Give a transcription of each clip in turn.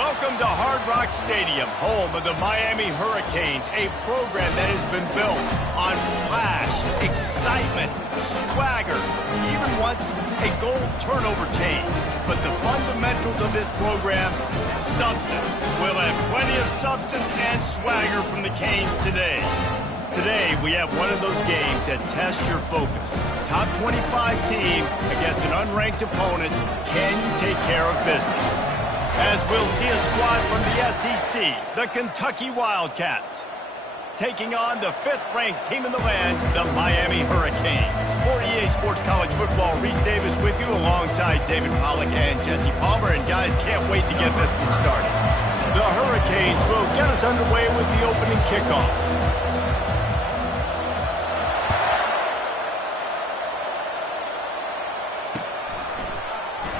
Welcome to Hard Rock Stadium, home of the Miami Hurricanes, a program that has been built on flash, excitement, swagger, even once a goal turnover chain. But the fundamentals of this program, substance. We'll have plenty of substance and swagger from the Canes today. Today, we have one of those games that tests your focus. Top 25 team against an unranked opponent. Can you take care of business? As we'll see a squad from the SEC, the Kentucky Wildcats, taking on the 5th-ranked team in the land, the Miami Hurricanes. For EA Sports College Football, Reese Davis with you alongside David Pollack and Jesse Palmer. And guys, can't wait to get this one started. The Hurricanes will get us underway with the opening kickoff.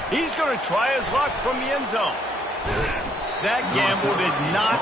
He's going to try his luck from the end zone. That gamble did not...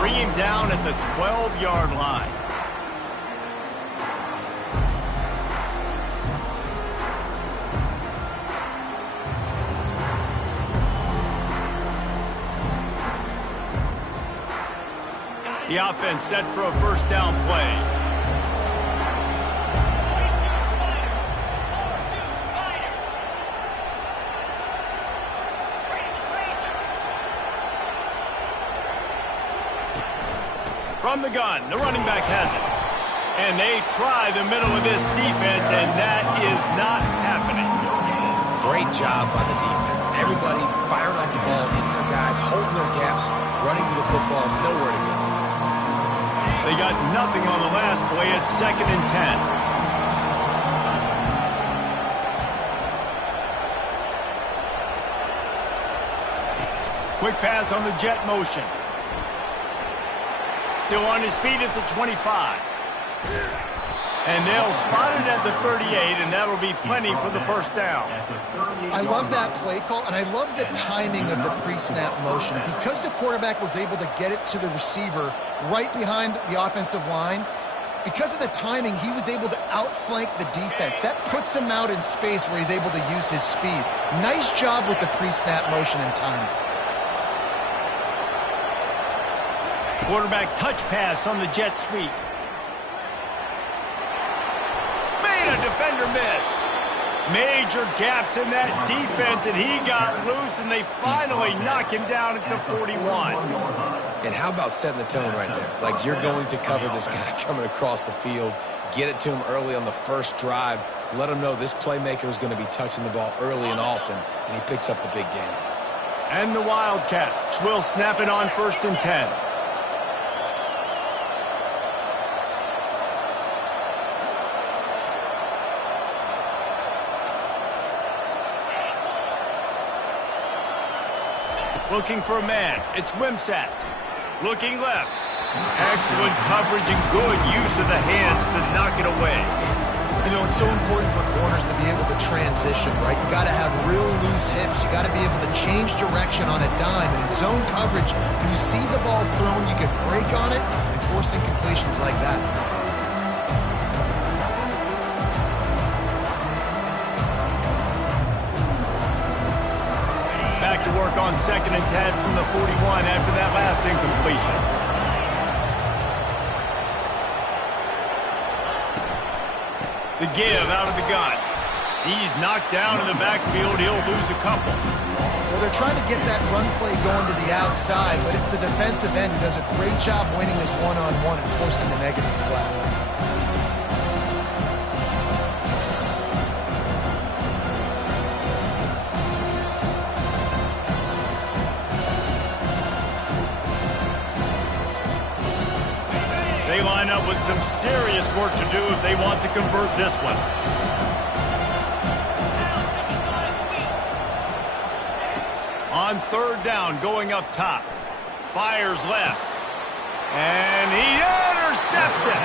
Bring him down at the 12-yard line. The offense set for a first down play. From the gun, the running back has it. And they try the middle of this defense, and that is not happening. Great job by the defense. Everybody firing off the ball, hitting their guys, holding their gaps, running to the football, nowhere to go. They got nothing on the last play. It's 2nd and 10. Quick pass on the jet motion. Still on his feet at the 25. And they'll spot it at the 38, and that'll be plenty for the first down. I love that play call, and I love the timing of the pre-snap motion. Because the quarterback was able to get it to the receiver right behind the offensive line, because of the timing, he was able to outflank the defense. That puts him out in space where he's able to use his speed. Nice job with the pre-snap motion and timing. Quarterback touch pass on the jet sweep. Made a defender miss. Major gaps in that defense, and he got loose, and they finally knock him down at the 41. And how about setting the tone right there? Like, you're going to cover this guy coming across the field, get it to him early on the first drive, let him know this playmaker is going to be touching the ball early and often, and he picks up the big game. And the Wildcats will snap it on 1st and 10. Looking for a man. It's Wimsatt. Looking left. Excellent coverage and good use of the hands to knock it away. You know, it's so important for corners to be able to transition, right? You got to have real loose hips. You got to be able to change direction on a dime. And in zone coverage, when you see the ball thrown, you can break on it and force incompletions like that. Back to work on 2nd and 10 from the 41 after that last incompletion. The give out of the gun. He's knocked down in the backfield. He'll lose a couple. Well, they're trying to get that run play going to the outside, but it's the defensive end who does a great job winning his one-on-one and forcing the negative play. They line up with some serious work to do if they want to convert this one. On 3rd down, going up top. Fires left. And he intercepts it.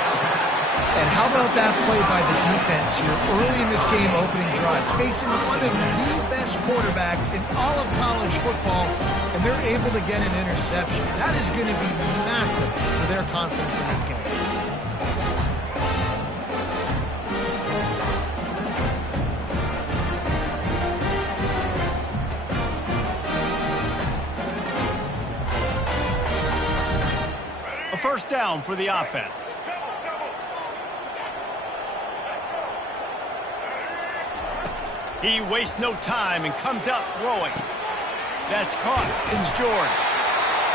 And how about that play by the defense here early in this game opening drive, facing one of the best quarterbacks in all of college football, and they're able to get an interception. That is going to be massive for their confidence in this game. A 1st down for the offense. He wastes no time and comes out throwing. That's caught. It's George.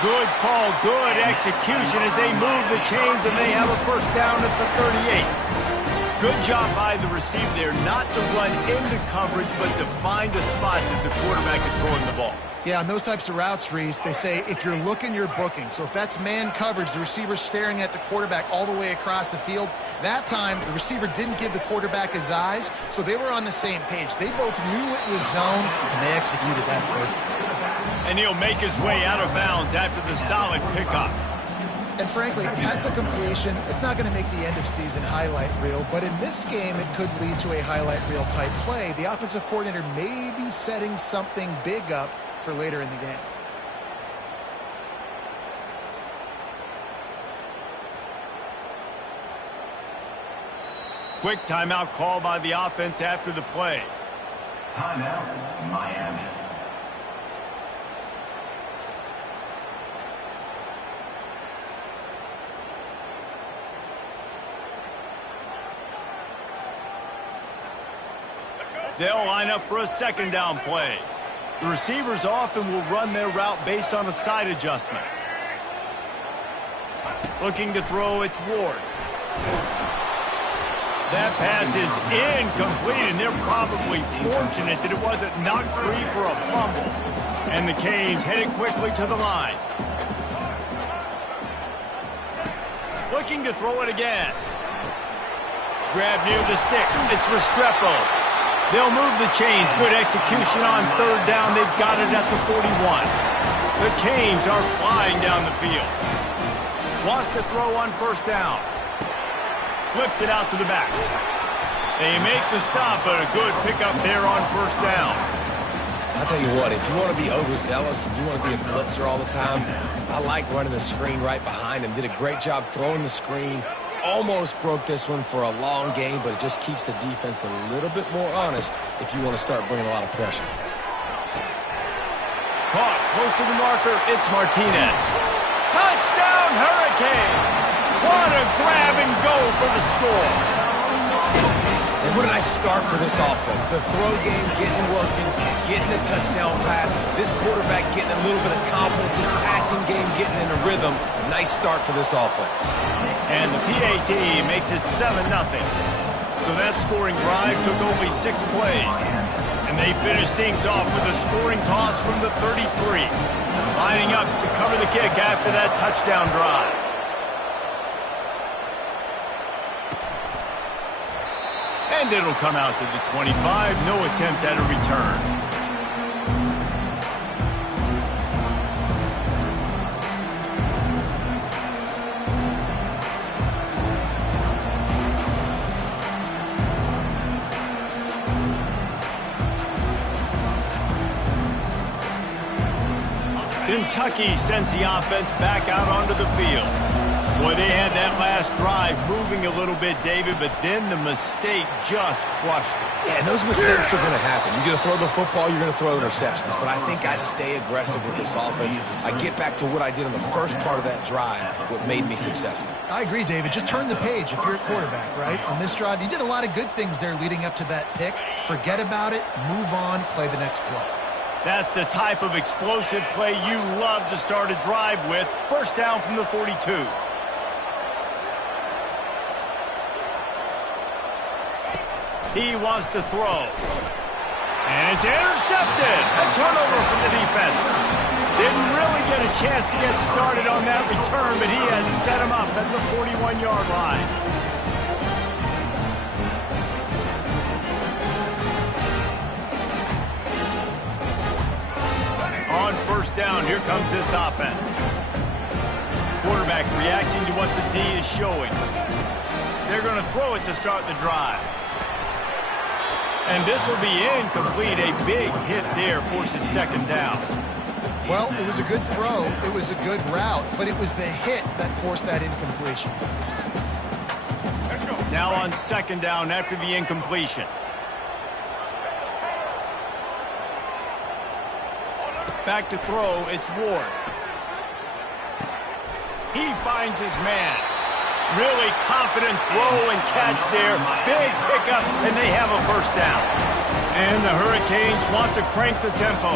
Good call, good execution as they move the chains, and they have a 1st down at the 38. Good job by the receiver there not to run into coverage, but to find a spot that the quarterback is throwing the ball. Yeah, on those types of routes, Reese, they say if you're looking, you're booking. So if that's man coverage, the receiver's staring at the quarterback all the way across the field. That time, the receiver didn't give the quarterback his eyes, so they were on the same page. They both knew it was zone, and they executed that perfectly. And he'll make his way out of bounds after the solid pickup. And frankly, if that's a completion, it's not going to make the end-of-season highlight reel. But in this game, it could lead to a highlight reel type play. The offensive coordinator may be setting something big up for later in the game. Quick timeout call by the offense after the play. Timeout, Miami. They'll line up for a 2nd down play. The receivers often will run their route based on a side adjustment. Looking to throw, it's Ward. That pass is incomplete, and they're probably fortunate that it wasn't knocked free for a fumble. And the Canes headed quickly to the line. Looking to throw it again. Grab near the sticks. It's Restrepo. They'll move the chains. Good execution on 3rd down. They've got it at the 41. The Canes are flying down the field. Wants to throw on 1st down. Flips it out to the back. They make the stop, but a good pickup there on 1st down. I'll tell you what, if you want to be overzealous and you want to be a blitzer all the time, I like running the screen right behind him. Did a great job throwing the screen. Almost broke this one for a long game, but it just keeps the defense a little bit more honest if you want to start bringing a lot of pressure. Caught close to the marker, it's Martinez. Touchdown, Hurricane! What a grab and go for the score. And what a nice start for this offense. The throw game getting working, getting the touchdown pass. This quarterback getting a little bit of confidence. His passing game getting in a rhythm. Nice start for this offense. And the PAT makes it 7-0. So that scoring drive took only 6 plays. And they finished things off with a scoring toss from the 33. Lining up to cover the kick after that touchdown drive. And it'll come out to the 25. No attempt at a return. Kentucky sends the offense back out onto the field. Boy, they had that last drive moving a little bit, David, but then the mistake just crushed it. Yeah, and those mistakes are going to happen. You're going to throw the football, you're going to throw interceptions. But I think I stay aggressive with this offense. I get back to what I did in the first part of that drive, what made me successful. I agree, David. Just turn the page if you're a quarterback, right? On this drive, you did a lot of good things there leading up to that pick. Forget about it, move on, play the next play. That's the type of explosive play you love to start a drive with. First down from the 42. He wants to throw. And it's intercepted. A turnover from the defense. Didn't really get a chance to get started on that return, but he has set him up at the 41-yard line. On first down, here comes this offense. Quarterback reacting to what the D is showing. They're going to throw it to start the drive. And this will be incomplete. A big hit there forces second down. Well, it was a good throw. It was a good route, but it was the hit that forced that incompletion. Now on second down after the incompletion. Back to throw, it's Ward. He finds his man. Really confident throw and catch there. Big pickup, and they have a first down. And the Hurricanes want to crank the tempo.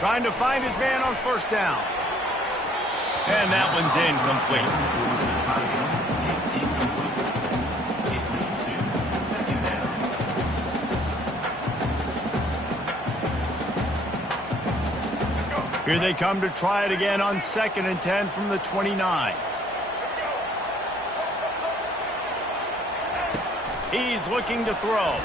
Trying to find his man on first down. And that one's incomplete. Here they come to try it again on 2nd and 10 from the 29. He's looking to throw.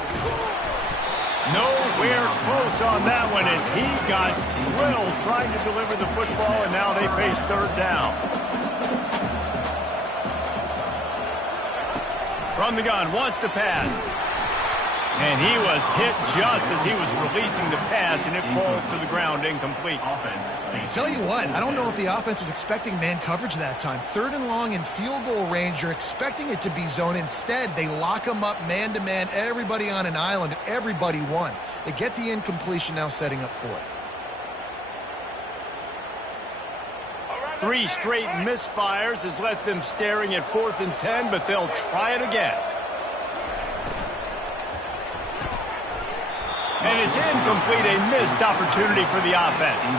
Nowhere close on that one as he got drilled trying to deliver the football, and now they face third down. From the gun, wants to pass. And he was hit just as he was releasing the pass, and it falls to the ground incomplete. Tell you what, I don't know if the offense was expecting man coverage that time. 3rd and long in field goal range, you're expecting it to be zone. Instead, they lock them up man-to-man, everybody on an island, and everybody won. They get the incompletion, now setting up 4th. 3 straight misfires has left them staring at 4th and 10, but they'll try it again. And it's incomplete, a missed opportunity for the offense.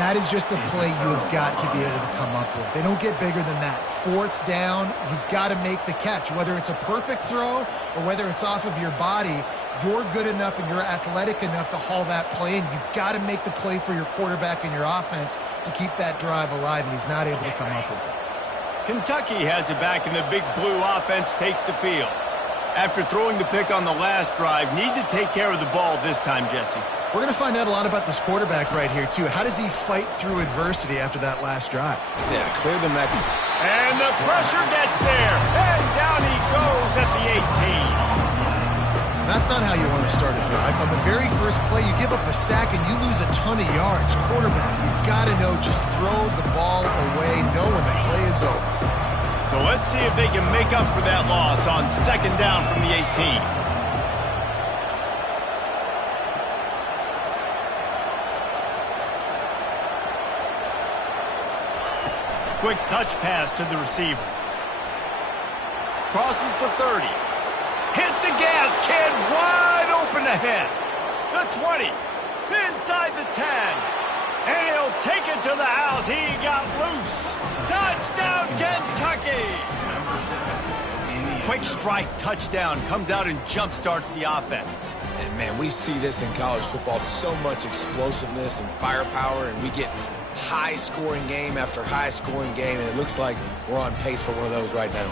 That is just a play you have got to be able to come up with. They don't get bigger than that. 4th down, you've got to make the catch. Whether it's a perfect throw or whether it's off of your body, you're good enough and you're athletic enough to haul that play in. You've got to make the play for your quarterback and your offense to keep that drive alive, and he's not able to come up with it. Kentucky has it back, and the big blue offense takes the field. After throwing the pick on the last drive, need to take care of the ball this time, Jesse. We're going to find out a lot about this quarterback right here, too. How does he fight through adversity after that last drive? Yeah, clear the neck. And the pressure gets there. And down he goes at the 18. That's not how you want to start a drive. On the very first play, you give up a sack and you lose a ton of yards. Quarterback, you've got to know, just throw the ball away, know when the play is over. So let's see if they can make up for that loss on second down from the 18. Quick touch pass to the receiver. Crosses the 30. Hit the gas, kid. Wide open ahead. The 20. Inside the 10. And he'll take it to the house. He got loose. Touchdown, Kentucky. Quick strike touchdown. Comes out and jump starts the offense. And, man, we see this in college football, so much explosiveness and firepower, and we get high-scoring game after high-scoring game, and it looks like we're on pace for one of those right now.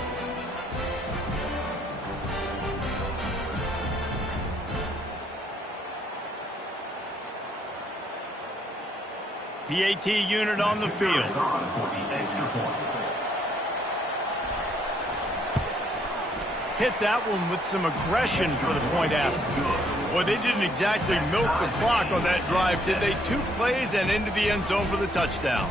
PAT unit on the field. Hit that one with some aggression for the point after. Boy, they didn't exactly milk the clock on that drive, did they? 2 plays and into the end zone for the touchdown.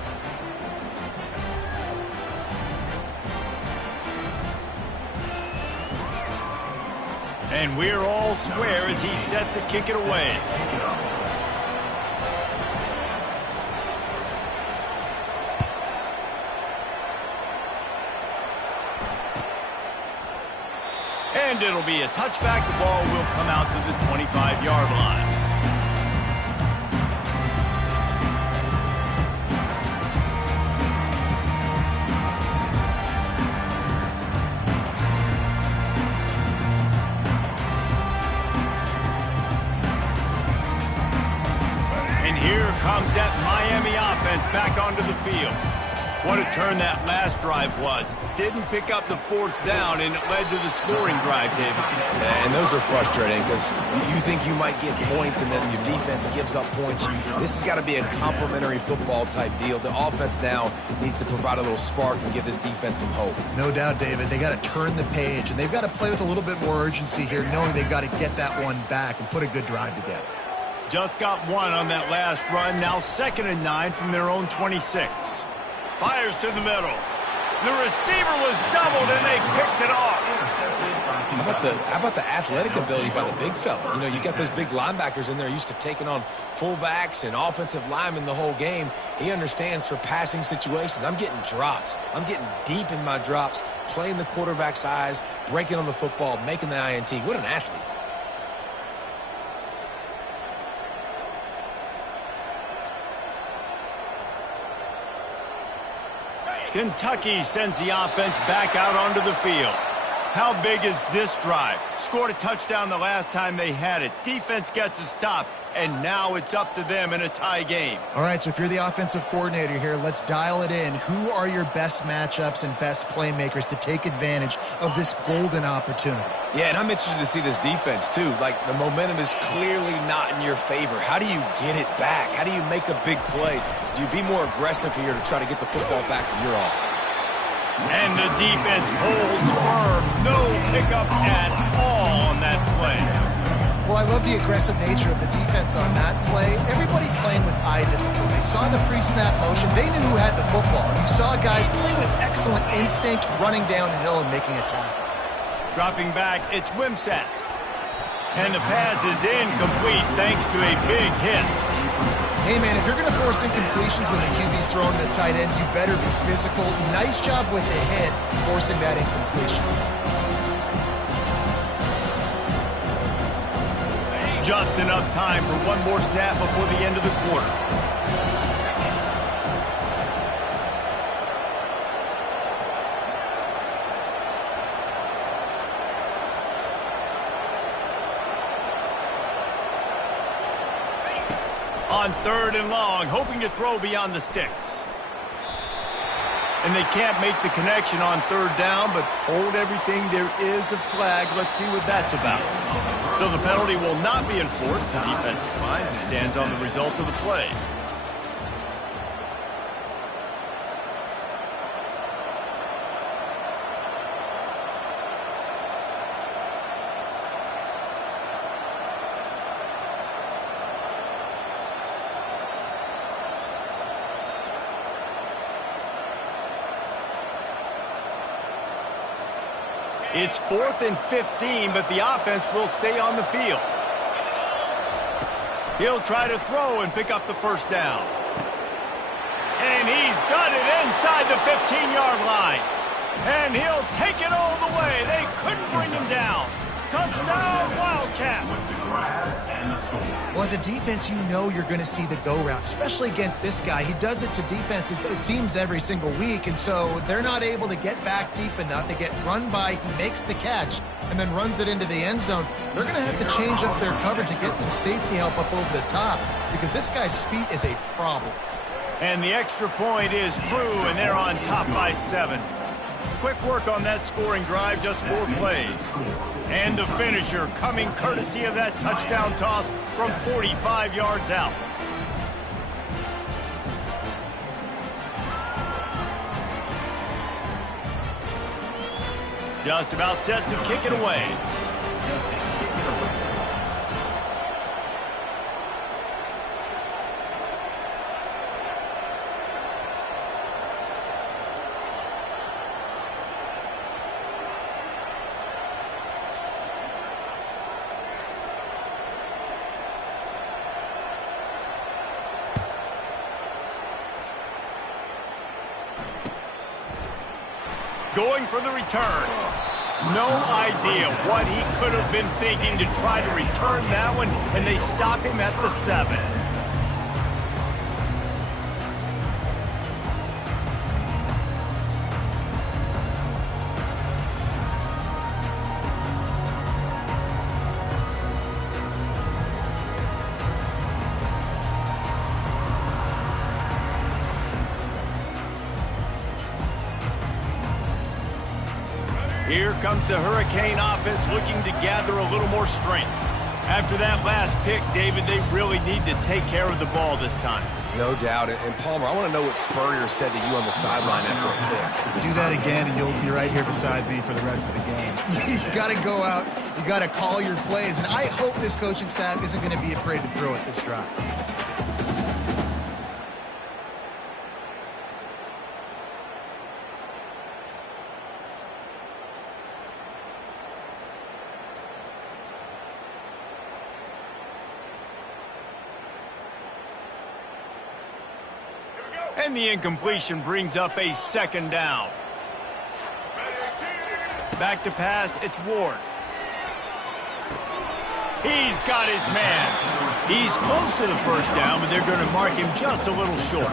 And we're all square as he's set to kick it away. And it'll be a touchback. The ball will come out to the 25-yard line. And here comes that Miami offense back onto the field. What a turn that last drive was. Didn't pick up the 4th down, and it led to the scoring drive, David. And those are frustrating because you think you might get points, and then your defense gives up points. This has got to be a complementary football-type deal. The offense now needs to provide a little spark and give this defense some hope. No doubt, David. They got to turn the page, and they've got to play with a little bit more urgency here, knowing they've got to get that one back and put a good drive together. Just got one on that last run. Now 2nd and 9 from their own 26. Fires to the middle. The receiver was doubled, and they picked it off. How about the athletic ability by the big fella? You know, you got those big linebackers in there used to taking on fullbacks and offensive linemen the whole game. He understands for passing situations. I'm getting drops. I'm getting deep in my drops, playing the quarterback's eyes, breaking on the football, making the INT. What an athlete. Kentucky sends the offense back out onto the field. How big is this drive? Scored a touchdown the last time they had it. Defense gets a stop, and now it's up to them in a tie game. All right, so if you're the offensive coordinator here, let's dial it in. Who are your best matchups and best playmakers to take advantage of this golden opportunity? Yeah, and I'm interested to see this defense, too. Like, the momentum is clearly not in your favor. How do you get it back? How do you make a big play? Do you be more aggressive here to try to get the football back to your offense? And the defense holds firm. No pickup at all on that play. Well, I love the aggressive nature of the defense on that play. Everybody playing with eye discipline. They saw the pre-snap motion. They knew who had the football. You saw guys play with excellent instinct, running downhill and making a tackle. Dropping back, it's Wimsatt. And the pass is incomplete thanks to a big hit. Hey, man, if you're going to force incompletions when the QB's throwing to the tight end, you better be physical. Nice job with the hit, forcing that incompletion. Just enough time for one more snap before the end of the quarter. On 3rd and long, hoping to throw beyond the sticks. And they can't make the connection on 3rd down, but hold everything. There is a flag. Let's see what that's about. So the penalty will not be enforced. The defensive line stands on the result of the play. It's 4th and 15, but the offense will stay on the field. He'll try to throw and pick up the 1st down. And he's got it inside the 15. 20-yard line. And he'll take it all the way. They couldn't bring him down. Touchdown, Wildcats. Well, as a defense, you know you're going to see the go route, especially against this guy. He does it to defenses, it seems, every single week, and so they're not able to get back deep enough. They get run by, he makes the catch, and then runs it into the end zone. They're going to have to change up their coverage and get some safety help up over the top because this guy's speed is a problem. And the extra point is true, and they're on top by 7. Quick work on that scoring drive, just 4 plays. And the finisher coming courtesy of that touchdown toss from 45 yards out. Just about set to kick it away. Going for the return. No idea what he could have been thinking to try to return that one, and they stop him at the 7. Here comes the Hurricane offense looking to gather a little more strength. After that last pick, David, they really need to take care of the ball this time. No doubt. And Palmer, I want to know what Spurrier said to you on the sideline after a pick. Do that again, and you'll be right here beside me for the rest of the game. You got to go out. You got to call your plays. And I hope this coaching staff isn't going to be afraid to throw it this drive. And the incompletion brings up a 2nd down. Back to pass, it's Ward. He's got his man. He's close to the 1st down, but they're going to mark him just a little short.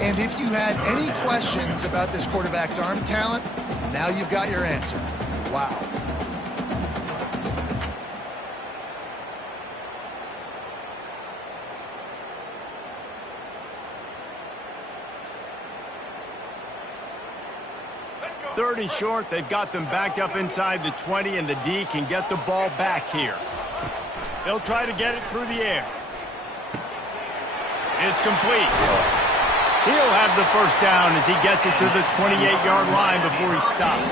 And if you had any questions about this quarterback's arm talent, now you've got your answer. Wow. Third and short, they've got them backed up inside the 20, and the D can get the ball back here. They'll try to get it through the air. It's complete. He'll have the 1st down as he gets it to the 28-yard line before he stops.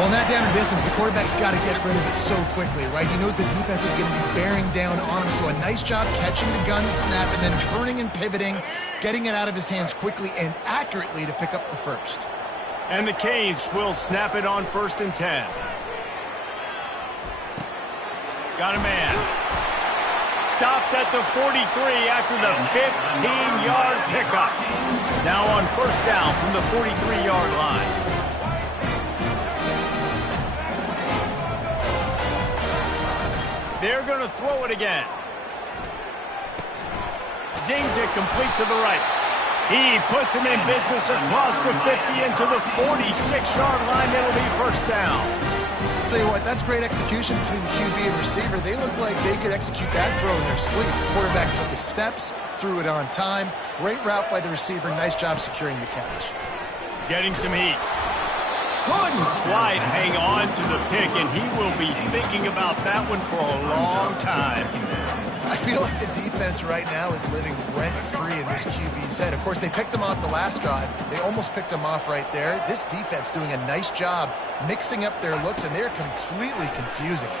Well, in that down and distance, the quarterback's got to get rid of it so quickly, right? He knows the defense is going to be bearing down on him, so a nice job catching the gun snap and then turning and pivoting, getting it out of his hands quickly and accurately to pick up the 1st. And the Canes will snap it on 1st and 10. Got a man. Stopped at the 43 after the 15-yard pickup. Now on 1st down from the 43-yard line. They're going to throw it again. Zings it complete to the right. He puts him in business across the 50 into the 46-yard line. That'll be 1st down. I'll tell you what, that's great execution between the QB and receiver. They look like they could execute that throw in their sleep. The quarterback took his steps, threw it on time. Great route by the receiver. Nice job securing the catch. Getting some heat. Couldn't quite hang on to the pick, and he will be thinking about that one for a long time. I feel like the defense right now is living rent-free in this QB's head. Of course, they picked him off the last drive. They almost picked him off right there. This defense doing a nice job mixing up their looks, and they're completely confusing.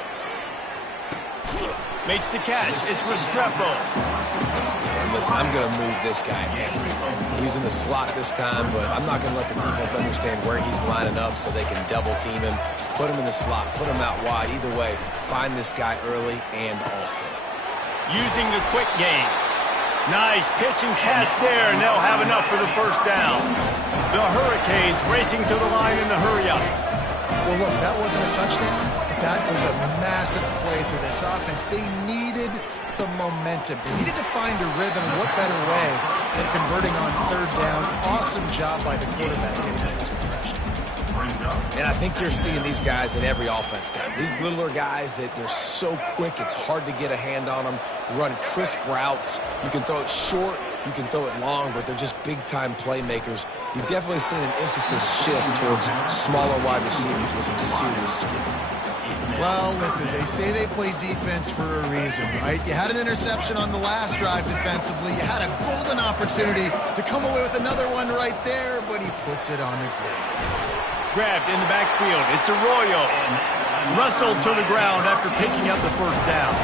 Makes the catch. It's Restrepo. And listen, I'm going to move this guy in. He's in the slot this time, but I'm not going to let the defense understand where he's lining up so they can double team him, put him in the slot, put him out wide. Either way, find this guy early and often. Using the quick game. Nice pitch and catch there, and they'll have enough for the first down. The Hurricanes racing to the line in the hurry-up. Well, look, that wasn't a touchdown, but that was a massive play for this offense. They needed some momentum. They needed to find a rhythm, and what better way than converting on third down. Awesome job by the quarterback getting those progression. And I think you're seeing these guys in every offense now. These littler guys that they're so quick, it's hard to get a hand on them. Run crisp routes. You can throw it short, you can throw it long, but they're just big-time playmakers. You've definitely seen an emphasis shift towards smaller wide receivers with some serious skill. Well, listen, they say they play defense for a reason, right? You had an interception on the last drive defensively. You had a golden opportunity to come away with another one right there, but he puts it on the ground. Grabbed in the backfield. It's Arroyo. Wrestled to the ground after picking up the first down.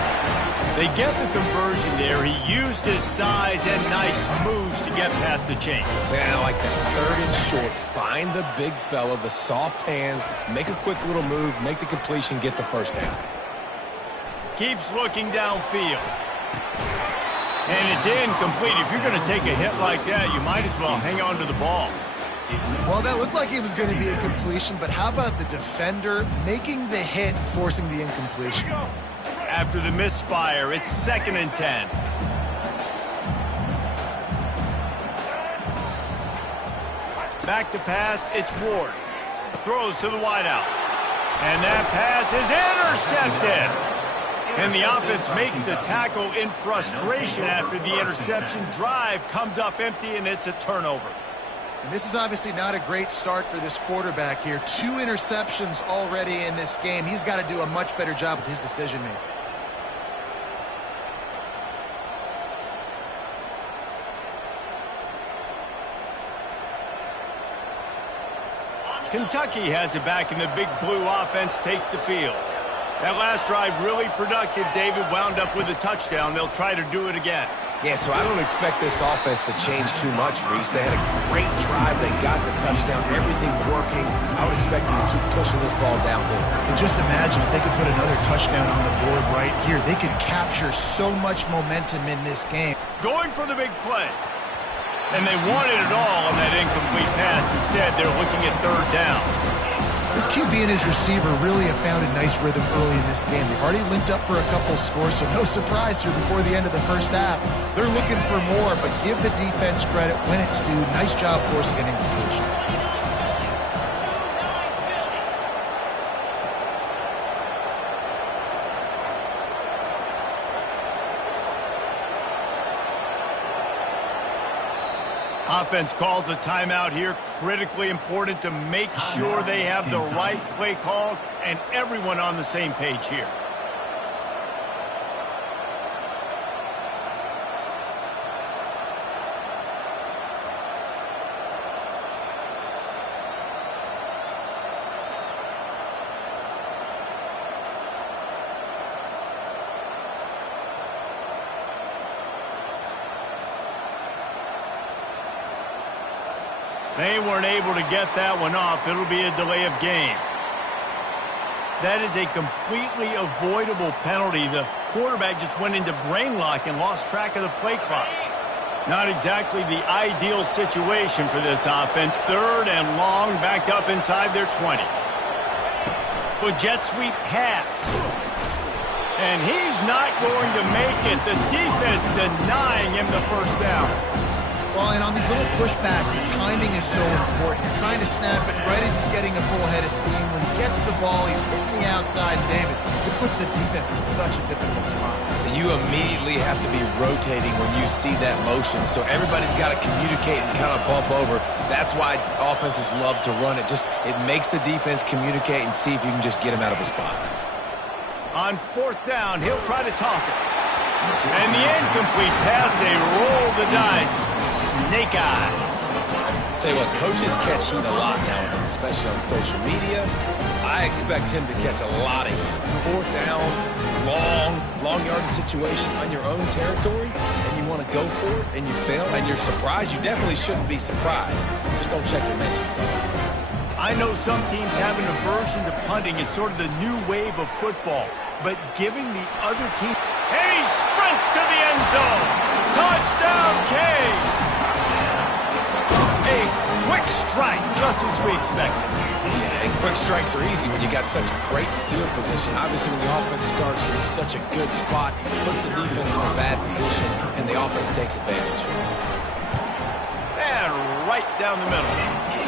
They get the conversion there. He used his size and nice moves to get past the chain. Man, I like that third and short. Find the big fella, the soft hands, make a quick little move, make the completion, get the first down. Keeps looking downfield. And it's incomplete. If you're going to take a hit like that, you might as well hang on to the ball. Well, that looked like it was going to be a completion, but how about the defender making the hit, forcing the incompletion? After the misfire, it's 2nd and 10. Back to pass, it's Ward. Throws to the wideout. And that pass is intercepted. And the offense makes the tackle in frustration after the interception. Drive comes up empty, and it's a turnover. And this is obviously not a great start for this quarterback here. 2 interceptions already in this game. He's got to do a much better job with his decision-making. Kentucky has it back, and the big blue offense takes the field. That last drive really productive. David wound up with a touchdown. They'll try to do it again. Yeah, so I don't expect this offense to change too much, Reese. They had a great drive. They got the touchdown. Everything working. I would expect them to keep pushing this ball downhill. And just imagine if they could put another touchdown on the board right here. They could capture so much momentum in this game. Going for the big play. And they wanted it all on that incomplete pass. Instead, they're looking at third down. This QB and his receiver really have found a nice rhythm early in this game. They've already linked up for a couple scores, so no surprise here before the end of the first half. They're looking for more, but give the defense credit when it's due. Nice job forcing an incompletion. Offense calls a timeout here. Critically important to make sure they have the right play called and everyone on the same page here. They weren't able to get that one off. It'll be a delay of game. That is a completely avoidable penalty. The quarterback just went into brain lock and lost track of the play clock. Not exactly the ideal situation for this offense. 3rd and long, backed up inside their 20. With jet sweep pass. And he's not going to make it. The defense denying him the first down. Well, and on these little push passes, timing is so important. You're trying to snap it right as he's getting a full head of steam. When he gets the ball, he's hitting the outside, David. It puts the defense in such a difficult spot. You immediately have to be rotating when you see that motion, so everybody's got to communicate and kind of bump over. That's why offenses love to run it. It makes the defense communicate and see if you can just get him out of a spot. On 4th down, he'll try to toss it. And the incomplete pass, they roll the dice. Snake eyes. Tell you what, coaches catch heat a lot nowadays, especially on social media. I expect him to catch a lot of heat. 4th down, long yardage situation on your own territory, and you want to go for it, and you fail, and you're surprised. You definitely shouldn't be surprised. Just don't check your mentions, dog. I know some teams have an aversion to punting. It's sort of the new wave of football. But giving the other team And he sprints to the end zone. Touchdown, Canes. A quick strike, just as we expected. Yeah, and quick strikes are easy when you got such great field position. Obviously, when the offense starts in such a good spot, it puts the defense in a bad position, and the offense takes advantage. And right down the middle.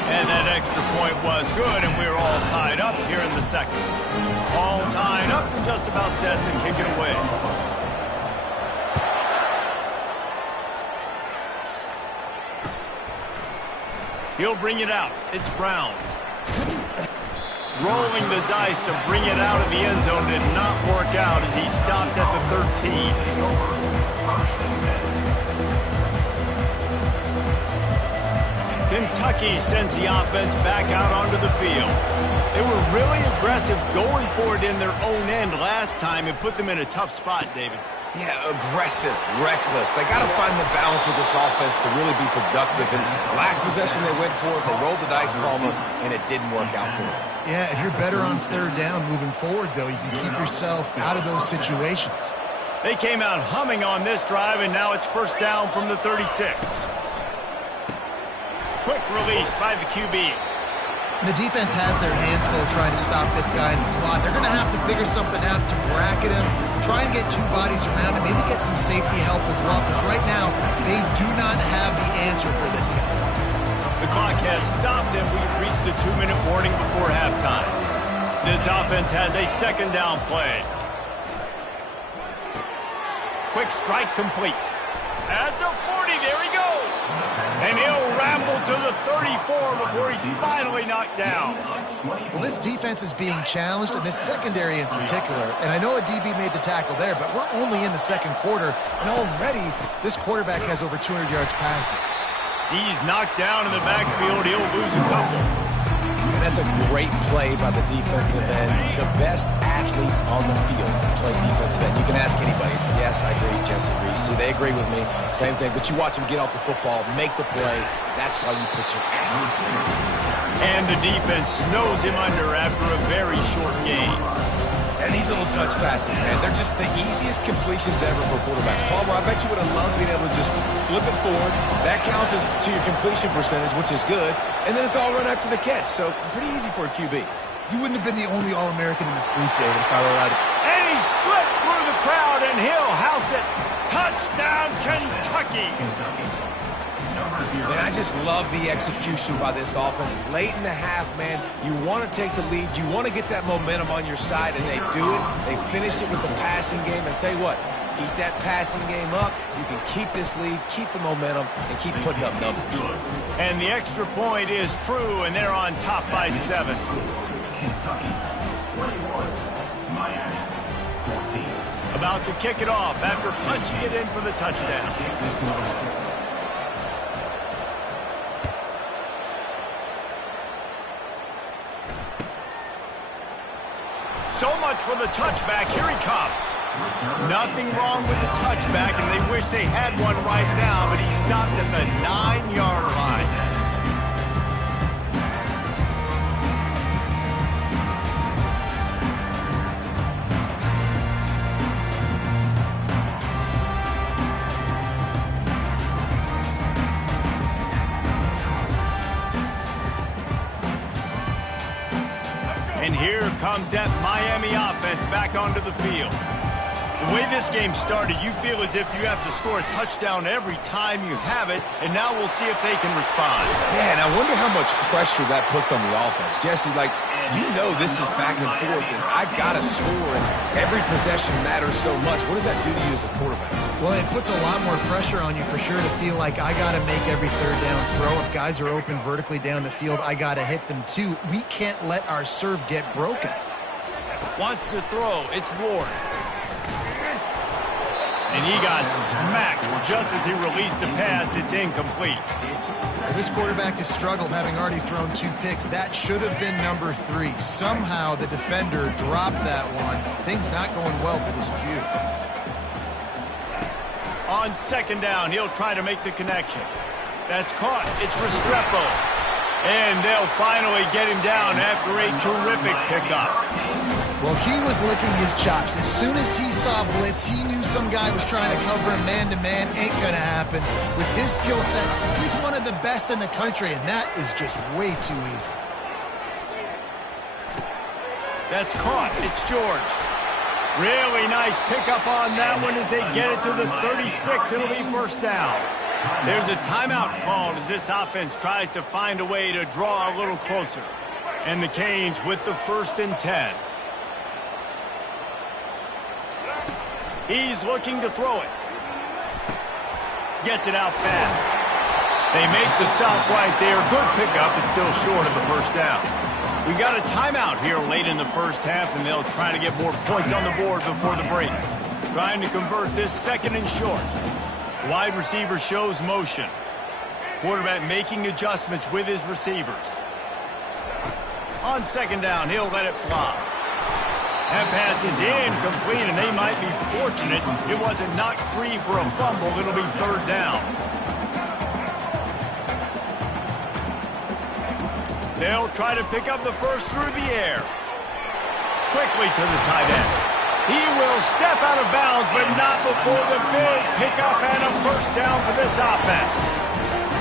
And that extra point was good, and we're all tied up here in the second. All tied up and just about set to kick it away. He'll bring it out. It's Brown. Rolling the dice to bring it out of the end zone did not work out as he stopped at the 13. Kentucky sends the offense back out onto the field. They were really aggressive going for it in their own end last time and put them in a tough spot, David. Yeah, aggressive, reckless. They got to find the balance with this offense to really be productive. And last possession they went for it, they rolled the dice, Palmer, and it didn't work out for them. Yeah, if you're better on third down moving forward, though, you can keep yourself out of those situations. They came out humming on this drive, and now it's first down from the 36. Quick release by the QB. The defense has their hands full trying to stop this guy in the slot. They're going to have to figure something out to bracket him, try and get two bodies around him, maybe get some safety help as well, because right now they do not have the answer for this guy. The clock has stopped, and we've reached the 2-minute warning before halftime. This offense has a second down play. Quick strike complete. At the 40, there he goes. And he'll ramble to the 34 before he's finally knocked down. Well, this defense is being challenged, and this secondary in particular. And I know a DB made the tackle there, but we're only in the second quarter, and already this quarterback has over 200 yards passing. He's knocked down in the backfield. He'll lose a couple. And that's a great play by the defensive end. The best athletes on the field play defensive end. You can ask anybody. Yes, I agree, Jesse Reese. See, they agree with me. Same thing. But you watch them get off the football, make the play. That's why you put your athletes there. And the defense snows him under after a very short game. And these little touch passes, man, they're just the easiest completions ever for quarterbacks. Palmer, I bet you would have loved being able to just flip it forward. That counts as to your completion percentage, which is good. And then it's all run after the catch, so pretty easy for a QB. You wouldn't have been the only All-American in this booth, David, if I were allowed to. And he slipped through the crowd, and he'll house it. Touchdown, Kentucky. Man, I just love the execution by this offense. Late in the half, man, you want to take the lead. You want to get that momentum on your side, and they do it. They finish it with the passing game. And tell you what, keep that passing game up. You can keep this lead, keep the momentum, and keep putting up numbers. And the extra point is true, and they're on top by 7. Kentucky 21, Miami 14. About to kick it off after punching it in for the touchdown. So much for the touchback. Here he comes. Nothing wrong with the touchback, and they wish they had one right now, but he stopped at the 9-yard line. And here comes that Miami offense back onto the field. The way this game started, you feel as if you have to score a touchdown every time you have it, and now we'll see if they can respond. Yeah, and I wonder how much pressure that puts on the offense. Jesse, like, you know this is back and forth, and I got to score, and every possession matters so much. What does that do to you as a quarterback? Well, it puts a lot more pressure on you for sure to feel like I got to make every third down throw. If guys are open vertically down the field, I got to hit them too. We can't let our serve get broken. Wants to throw. It's Ward. And he got smacked just as he released the pass. It's incomplete. This quarterback has struggled, having already thrown 2 picks. That should have been number 3. Somehow the defender dropped that one. Things not going well for this Q. On second down, he'll try to make the connection. That's caught. It's Restrepo. And they'll finally get him down after a terrific pickup. Well, he was licking his chops. As soon as he saw blitz, he knew some guy was trying to cover him man-to-man. Ain't going to happen. With his skill set, he's one of the best in the country, and that is just way too easy. That's caught. It's George. Really nice pickup on that one as they get it to the 36. It'll be first down. There's a timeout called as this offense tries to find a way to draw a little closer. And the Canes with the 1st and 10. He's looking to throw it. Gets it out fast. They make the stop right there. Good pickup. It's still short of the first down. We got a timeout here late in the first half, and they'll try to get more points on the board before the break. Trying to convert this 2nd and short. Wide receiver shows motion. Quarterback making adjustments with his receivers. On 2nd down, he'll let it fly. That pass is incomplete, and they might be fortunate it wasn't knocked free for a fumble. It'll be 3rd down. They'll try to pick up the first through the air. Quickly to the tight end. He will step out of bounds, but not before the big pickup and a first down for this offense.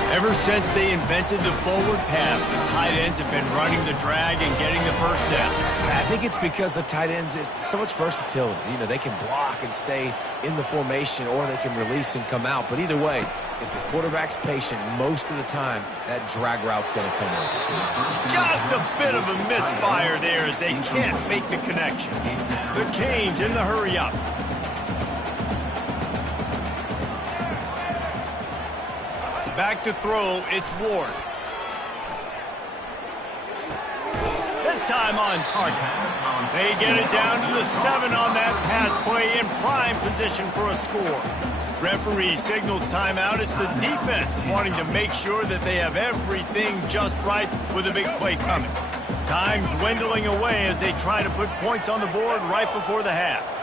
Ever since they invented the forward pass, the tight ends have been running the drag and getting the first down. I think it's because the tight ends is so much versatility. You know, they can block and stay in the formation, or they can release and come out. But either way, if the quarterback's patient, most of the time, that drag route's going to come over. Just a bit of a misfire there as they can't make the connection. The Canes in the hurry up. Back to throw, it's Ward. This time on target. They get it down to the 7 on that pass play in prime position for a score. Referee signals timeout. It's the defense wanting to make sure that they have everything just right with a big play coming. Time dwindling away as they try to put points on the board right before the half.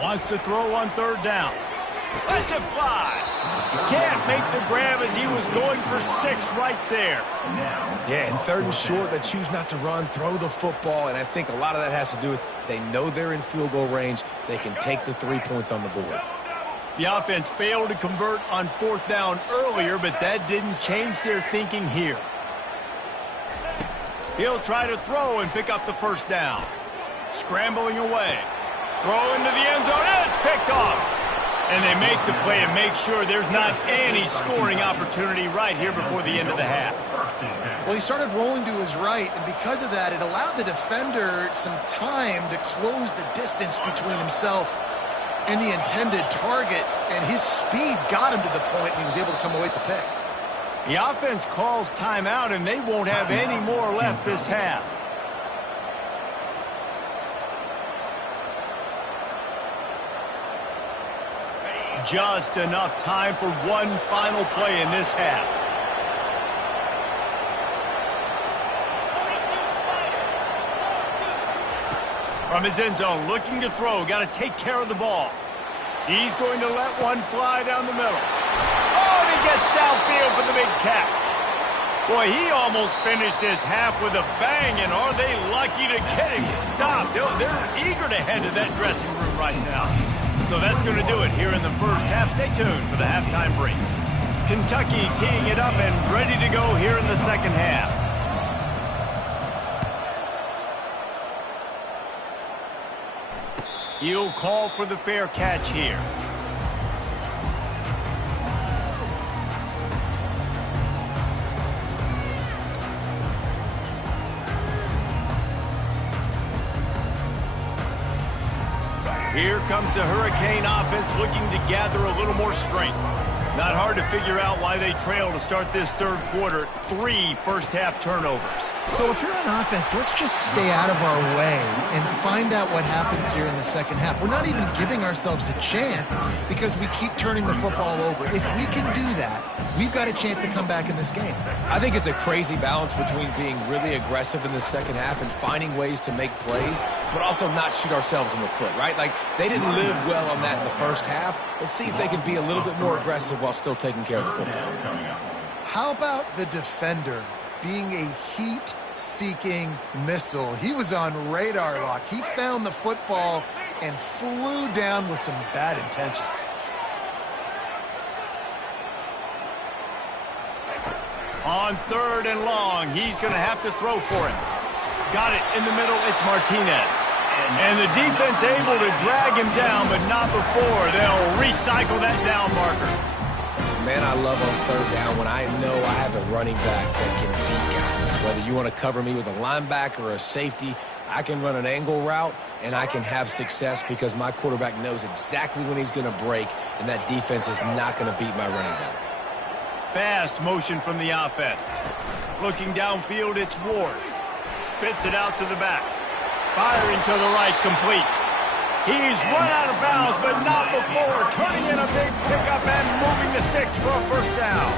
Wants to throw on 3rd down. Lets it fly. Can't make the grab as he was going for 6 right there. Yeah, and 3rd and short, they choose not to run, throw the football, and I think a lot of that has to do with they know they're in field goal range. They can take the 3 points on the board. The offense failed to convert on 4th down earlier, but that didn't change their thinking here. He'll try to throw and pick up the first down. Scrambling away. Throw into the end zone, and it's picked off. And they make the play and make sure there's not any scoring opportunity right here before the end of the half. Well, he started rolling to his right, and because of that, it allowed the defender some time to close the distance between himself and the intended target, and his speed got him to the point, and he was able to come away with the pick. The offense calls timeout, and they won't have any more left this half. Just enough time for one final play in this half. From his end zone, looking to throw, got to take care of the ball. He's going to let one fly down the middle. Oh, and he gets downfield for the big catch. Boy, he almost finished his half with a bang, and are they lucky to get him stopped? They're eager to head to that dressing room right now. So that's going to do it here in the first half. Stay tuned for the halftime break. Kentucky teeing it up and ready to go here in the second half. He'll call for the fair catch here. Here comes the Hurricane offense looking to gather a little more strength. Not hard to figure out why they trail to start this 3rd quarter. 3 first-half turnovers. So if you're on offense, let's just stay out of our way and find out what happens here in the second half. We're not even giving ourselves a chance because we keep turning the football over. If we can do that, we've got a chance to come back in this game. I think it's a crazy balance between being really aggressive in the second half and finding ways to make plays, but also not shoot ourselves in the foot, right? Like, they didn't live well on that in the first half. Let's see if they can be a little bit more aggressive while still taking care of the football. How about the defender being a heat-seeking missile? He was on radar lock. He found the football and flew down with some bad intentions. On 3rd and long, he's going to have to throw for it. Got it in the middle. It's Martinez. And the defense able to drag him down, but not before they'll recycle that down marker. Man, I love on 3rd down when I know I have a running back that can beat guys. Whether you want to cover me with a linebacker or a safety, I can run an angle route, and I can have success because my quarterback knows exactly when he's going to break, and that defense is not going to beat my running back. Fast motion from the offense. Looking downfield, it's Ward. Spits it out to the back. Firing to the right, complete. He's run out of bounds, but not before turning in a big pickup and moving the sticks for a first down.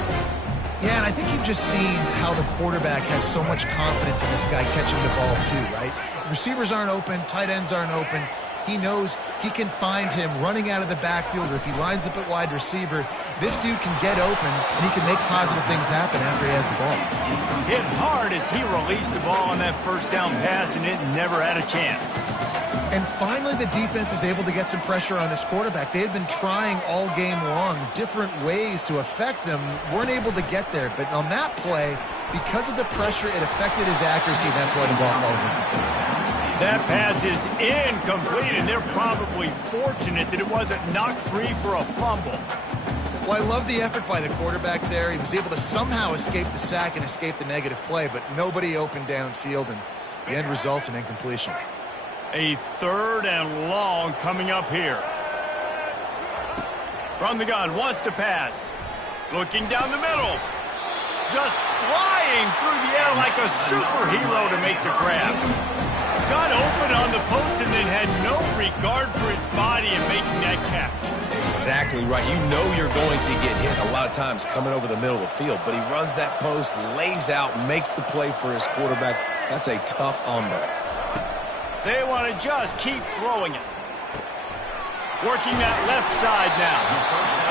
Yeah, and I think you've just seen how the quarterback has so much confidence in this guy catching the ball too, right? Receivers aren't open, tight ends aren't open. He knows he can find him running out of the backfield, or if he lines up at wide receiver, this dude can get open, and he can make positive things happen after he has the ball. Hit hard as he released the ball on that first down pass, and it never had a chance. And finally, the defense is able to get some pressure on this quarterback. They had been trying all game long different ways to affect him, weren't able to get there. But on that play, because of the pressure, it affected his accuracy, and that's why the ball falls in. That pass is incomplete, and they're probably fortunate that it wasn't knocked free for a fumble. Well, I love the effort by the quarterback there. He was able to somehow escape the sack and escape the negative play, but nobody opened downfield, and the end results in incompletion. A 3rd and long coming up here. From the gun, wants to pass. Looking down the middle. Just flying through the air like a superhero to make the grab. Got open on the post and then had no regard for his body in making that catch. Exactly right. You know you're going to get hit a lot of times coming over the middle of the field, but he runs that post, lays out, makes the play for his quarterback. That's a tough hombre. They want to just keep throwing it. Working that left side now.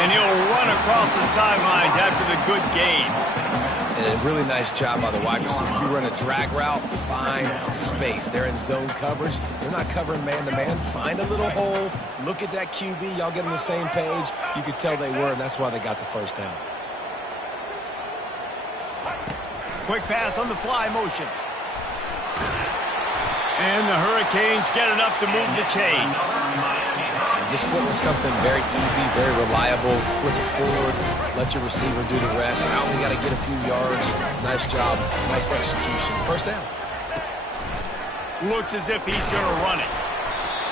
And he'll run across the sidelines after the good gain. And a really nice job by the wide receiver. You run a drag route, find space. They're in zone coverage. They're not covering man-to-man. Find a little hole. Look at that QB. Y'all get on the same page. You could tell they were, and that's why they got the first down. Quick pass on the fly motion. And the Hurricanes get enough to move the chains. And just witness something very easy, very reliable. Flip it forward. Let your receiver do the rest. I only got to get a few yards. Nice job. Nice execution. First down. Looks as if he's going to run it.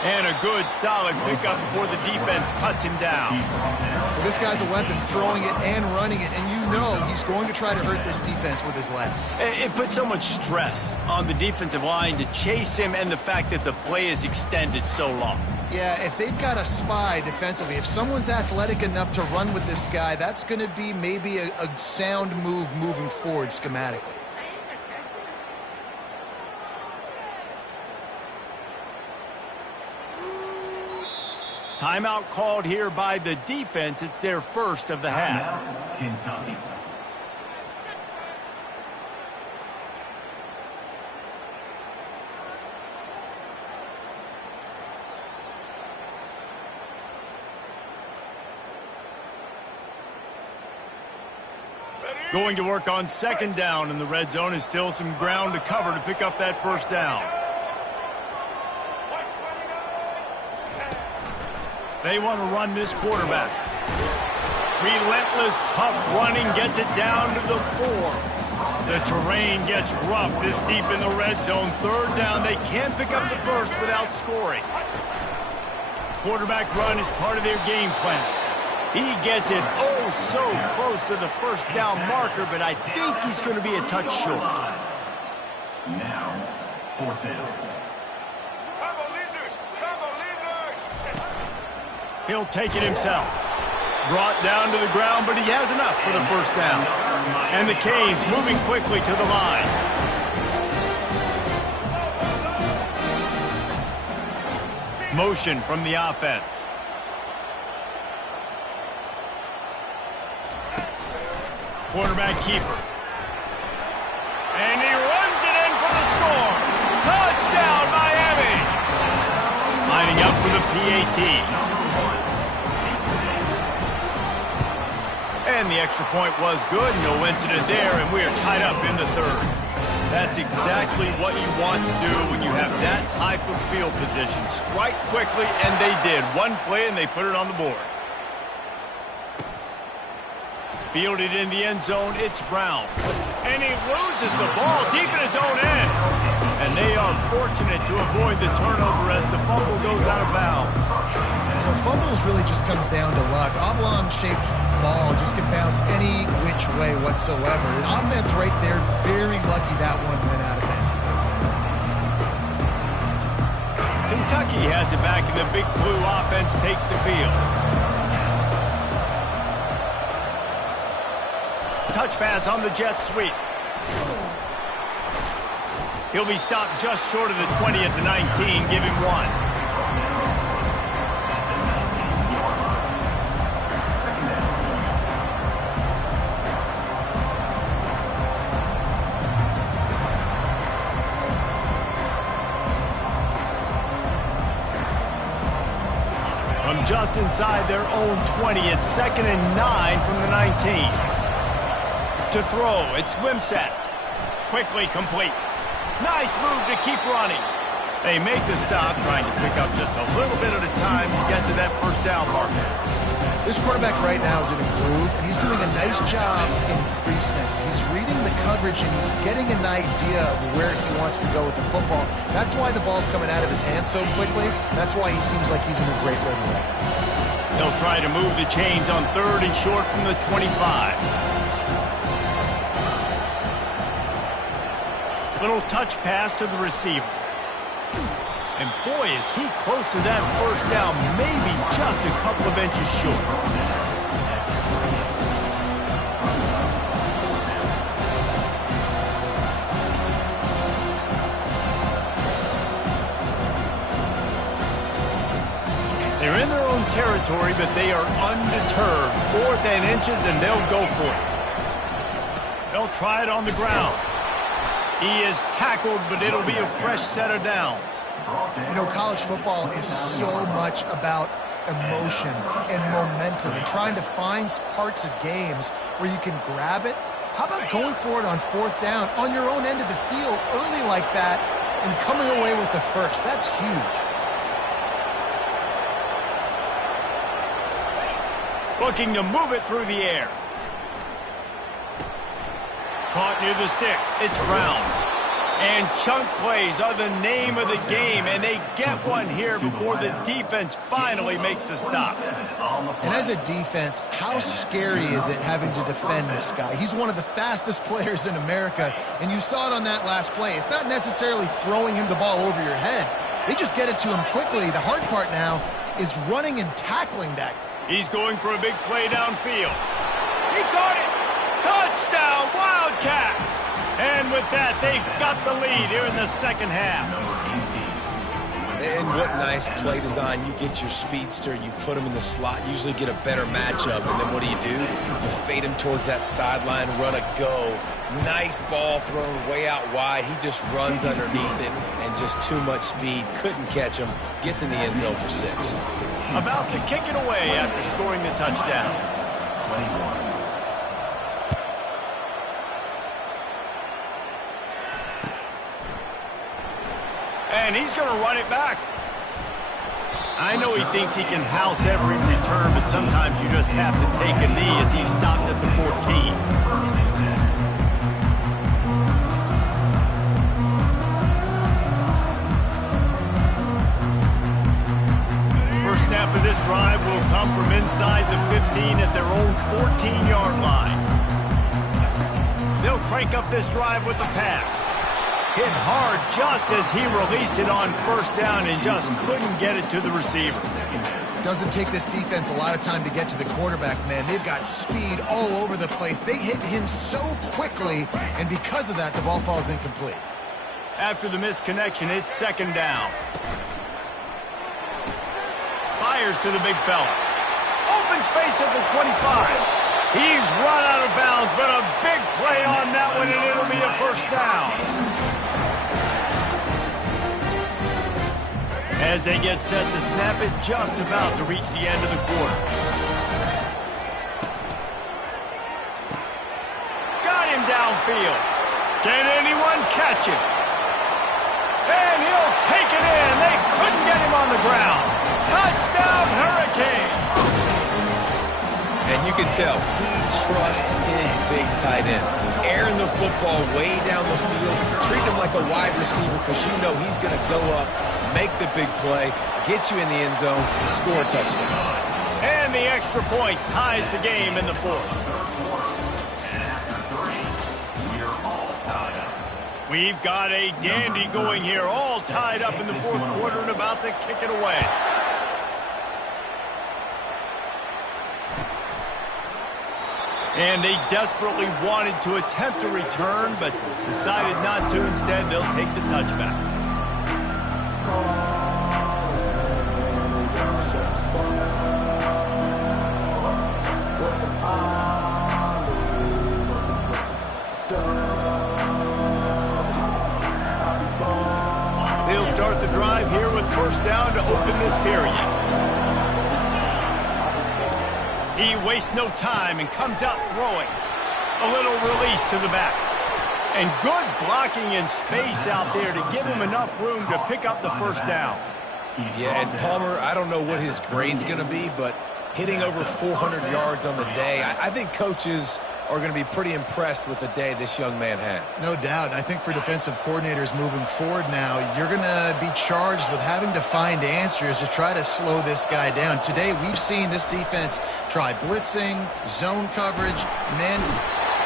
And a good, solid pickup before the defense cuts him down. Well, this guy's a weapon, throwing it and running it, and you know he's going to try to hurt this defense with his legs. It puts so much stress on the defensive line to chase him, and the fact that the play is extended so long. Yeah, if they've got a spy defensively, if someone's athletic enough to run with this guy, that's going to be maybe a sound move moving forward schematically. Timeout called here by the defense. It's their first of the half. Kentucky. Going to work on 2nd down in the red zone, is still some ground to cover to pick up that first down. They want to run this quarterback. Relentless, tough running gets it down to the 4. The terrain gets rough this deep in the red zone. 3rd down, they can't pick up the first without scoring. Quarterback run is part of their game plan. He gets it oh so close to the first down marker, but I think he's going to be a touch short. Now, 4th down. He'll take it himself. Brought down to the ground, but he has enough for the first down. And the Canes moving quickly to the line. Motion from the offense. Quarterback keeper. And he runs it in for the score. Touchdown, Miami! Lining up for the PAT. And the extra point was good. No incident there, and we are tied up in the third. That's exactly what you want to do when you have that type of field position. Strike quickly, and they did. One play, and they put it on the board. Fielded in the end zone, it's Brown. And he loses the ball deep in his own end. And they are fortunate to avoid the turnover as the fumble goes out of bounds. Fumbles really just comes down to luck. Oblong-shaped ball just can bounce any which way whatsoever. And offense right there, very lucky that one went out of bounds. Kentucky has it back, and the big blue offense takes the field. Touch pass on the jet sweep. He'll be stopped just short of the 20 at the 19. Give him one. From just inside their own 20, it's 2nd and 9 from the 19. To throw, it's Wimsatt. Quickly complete. Nice move to keep running. They make the stop, trying to pick up just a little bit at a time to get to that first down marker. This quarterback right now is in a groove, and he's doing a nice job in pre-snap. He's reading the coverage, and he's getting an idea of where he wants to go with the football. That's why the ball's coming out of his hands so quickly. That's why he seems like he's in a great rhythm. They'll try to move the chains on 3rd and short from the 25. Little touch pass to the receiver. And boy, is he close to that first down, maybe just a couple of inches short. They're in their own territory, but they are undeterred. 4th and inches, and they'll go for it. They'll try it on the ground. He is tackled, but it'll be a fresh set of downs. You know, college football is so much about emotion and momentum and trying to find parts of games where you can grab it. How about going for it on 4th down on your own end of the field early like that and coming away with the first? That's huge. Looking to move it through the air. Caught near the sticks. It's Brown. And chunk plays are the name of the game, and they get one here before the defense finally makes a stop. And as a defense, how scary is it having to defend this guy? He's one of the fastest players in America, and you saw it on that last play. It's not necessarily throwing him the ball over your head. They just get it to him quickly. The hard part now is running and tackling that. He's going for a big play downfield. He caught it! Touchdown, Wildcats! And with that, they've got the lead here in the second half. And what nice play design. You get your speedster, you put him in the slot, usually get a better matchup, and then what do? You fade him towards that sideline, run a go. Nice ball thrown way out wide. He just runs underneath it, and just too much speed. Couldn't catch him. Gets in the end zone for 6. About to kick it away after scoring the touchdown. 21. And he's going to run it back. I know he thinks he can house every return, but sometimes you just have to take a knee as he stopped at the 14. First snap of this drive will come from inside the 15 at their own 14-yard line. They'll crank up this drive with the pass. Hit hard just as he released it on first down and just couldn't get it to the receiver. Doesn't take this defense a lot of time to get to the quarterback, man. They've got speed all over the place. They hit him so quickly, and because of that, the ball falls incomplete. After the misconnection, it's second down. Fires to the big fella. Open space at the 25. He's run out of bounds, but a big play on that one, and it'll be a first down. As they get set to snap it, just about to reach the end of the quarter. Got him downfield. Can anyone catch him? And he'll take it in. They couldn't get him on the ground. Touchdown, Hurricane. And you can tell he trusts his big tight end. Airing the football way down the field. Treat him like a wide receiver because you know he's going to go up, make the big play, get you in the end zone, and score a touchdown. And the extra point ties the game in the fourth. And after 3, we're all tied up. We've got a dandy going here, all tied up in the fourth quarter and about to kick it away. And they desperately wanted to attempt a return, but decided not to. Instead, they'll take the touchback. They'll start the drive here with first down to open this period. He wastes no time and comes out throwing. A little release to the back. And good blocking in space out there to give him enough room to pick up the first down. Yeah, and Palmer, I don't know what his grade's going to be, but hitting over 400 yards on the day, I think coaches are going to be pretty impressed with the day this young man had. No doubt. And I think for defensive coordinators moving forward now, you're going to be charged with having to find answers to try to slow this guy down. Today, we've seen this defense try blitzing, zone coverage, man.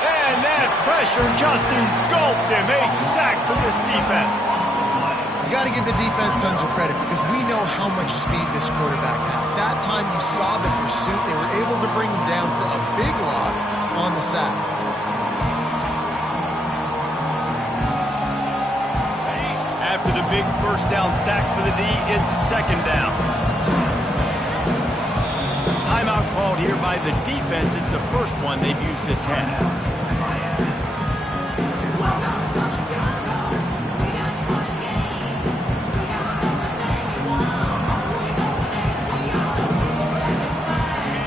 And that pressure just engulfed him. A sack for this defense. You got to give the defense tons of credit because we know how much speed this quarterback has. That time you saw the pursuit, they were able to bring him down for a big loss on the sack. After the big first down sack for the D, it's second down. Timeout called here by the defense. It's the first one they've used this half.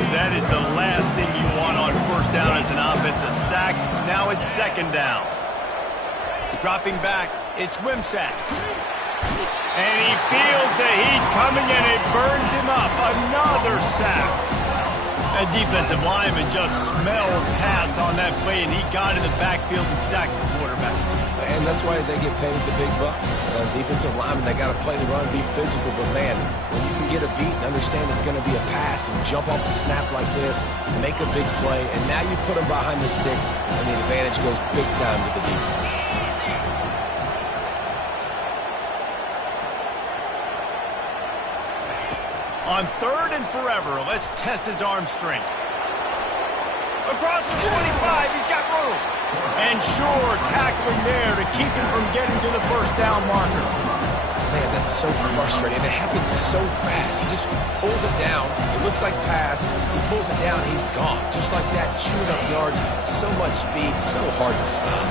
That is the last thing you want on first down as an offensive sack. Now it's second down. Dropping back, it's Wimsack. And he feels the heat coming and it burns him up. Another sack. A defensive lineman just smelled pass on that play, and he got in the backfield and sacked the quarterback. And that's why they get paid the big bucks. Defensive linemen, they got to play the run and be physical. But, man, when you can get a beat and understand it's going to be a pass and jump off the snap like this, make a big play, and now you put them behind the sticks, and the advantage goes big time to the defense. On third and forever, let's test his arm strength. Across the 25, he's got room. And sure, tackling there to keep him from getting to the first down marker. Man, that's so frustrating. It happens so fast. He just pulls it down. It looks like pass. He pulls it down, and he's gone. Just like that, chewing up yards. So much speed, so hard to stop.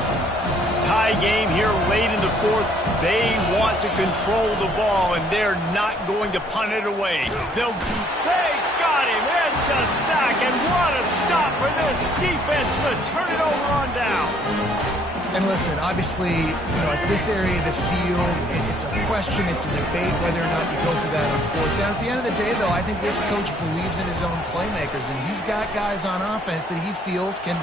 Tie game here late in the fourth. They want to control the ball, and they're not going to punt it away. They got him. It's a sack, and what a stop for this defense to turn it over on down. And listen, obviously, at this area of the field, it's a question, it's a debate whether or not you go for that on fourth down. At the end of the day, though, I think this coach believes in his own playmakers, and he's got guys on offense that he feels can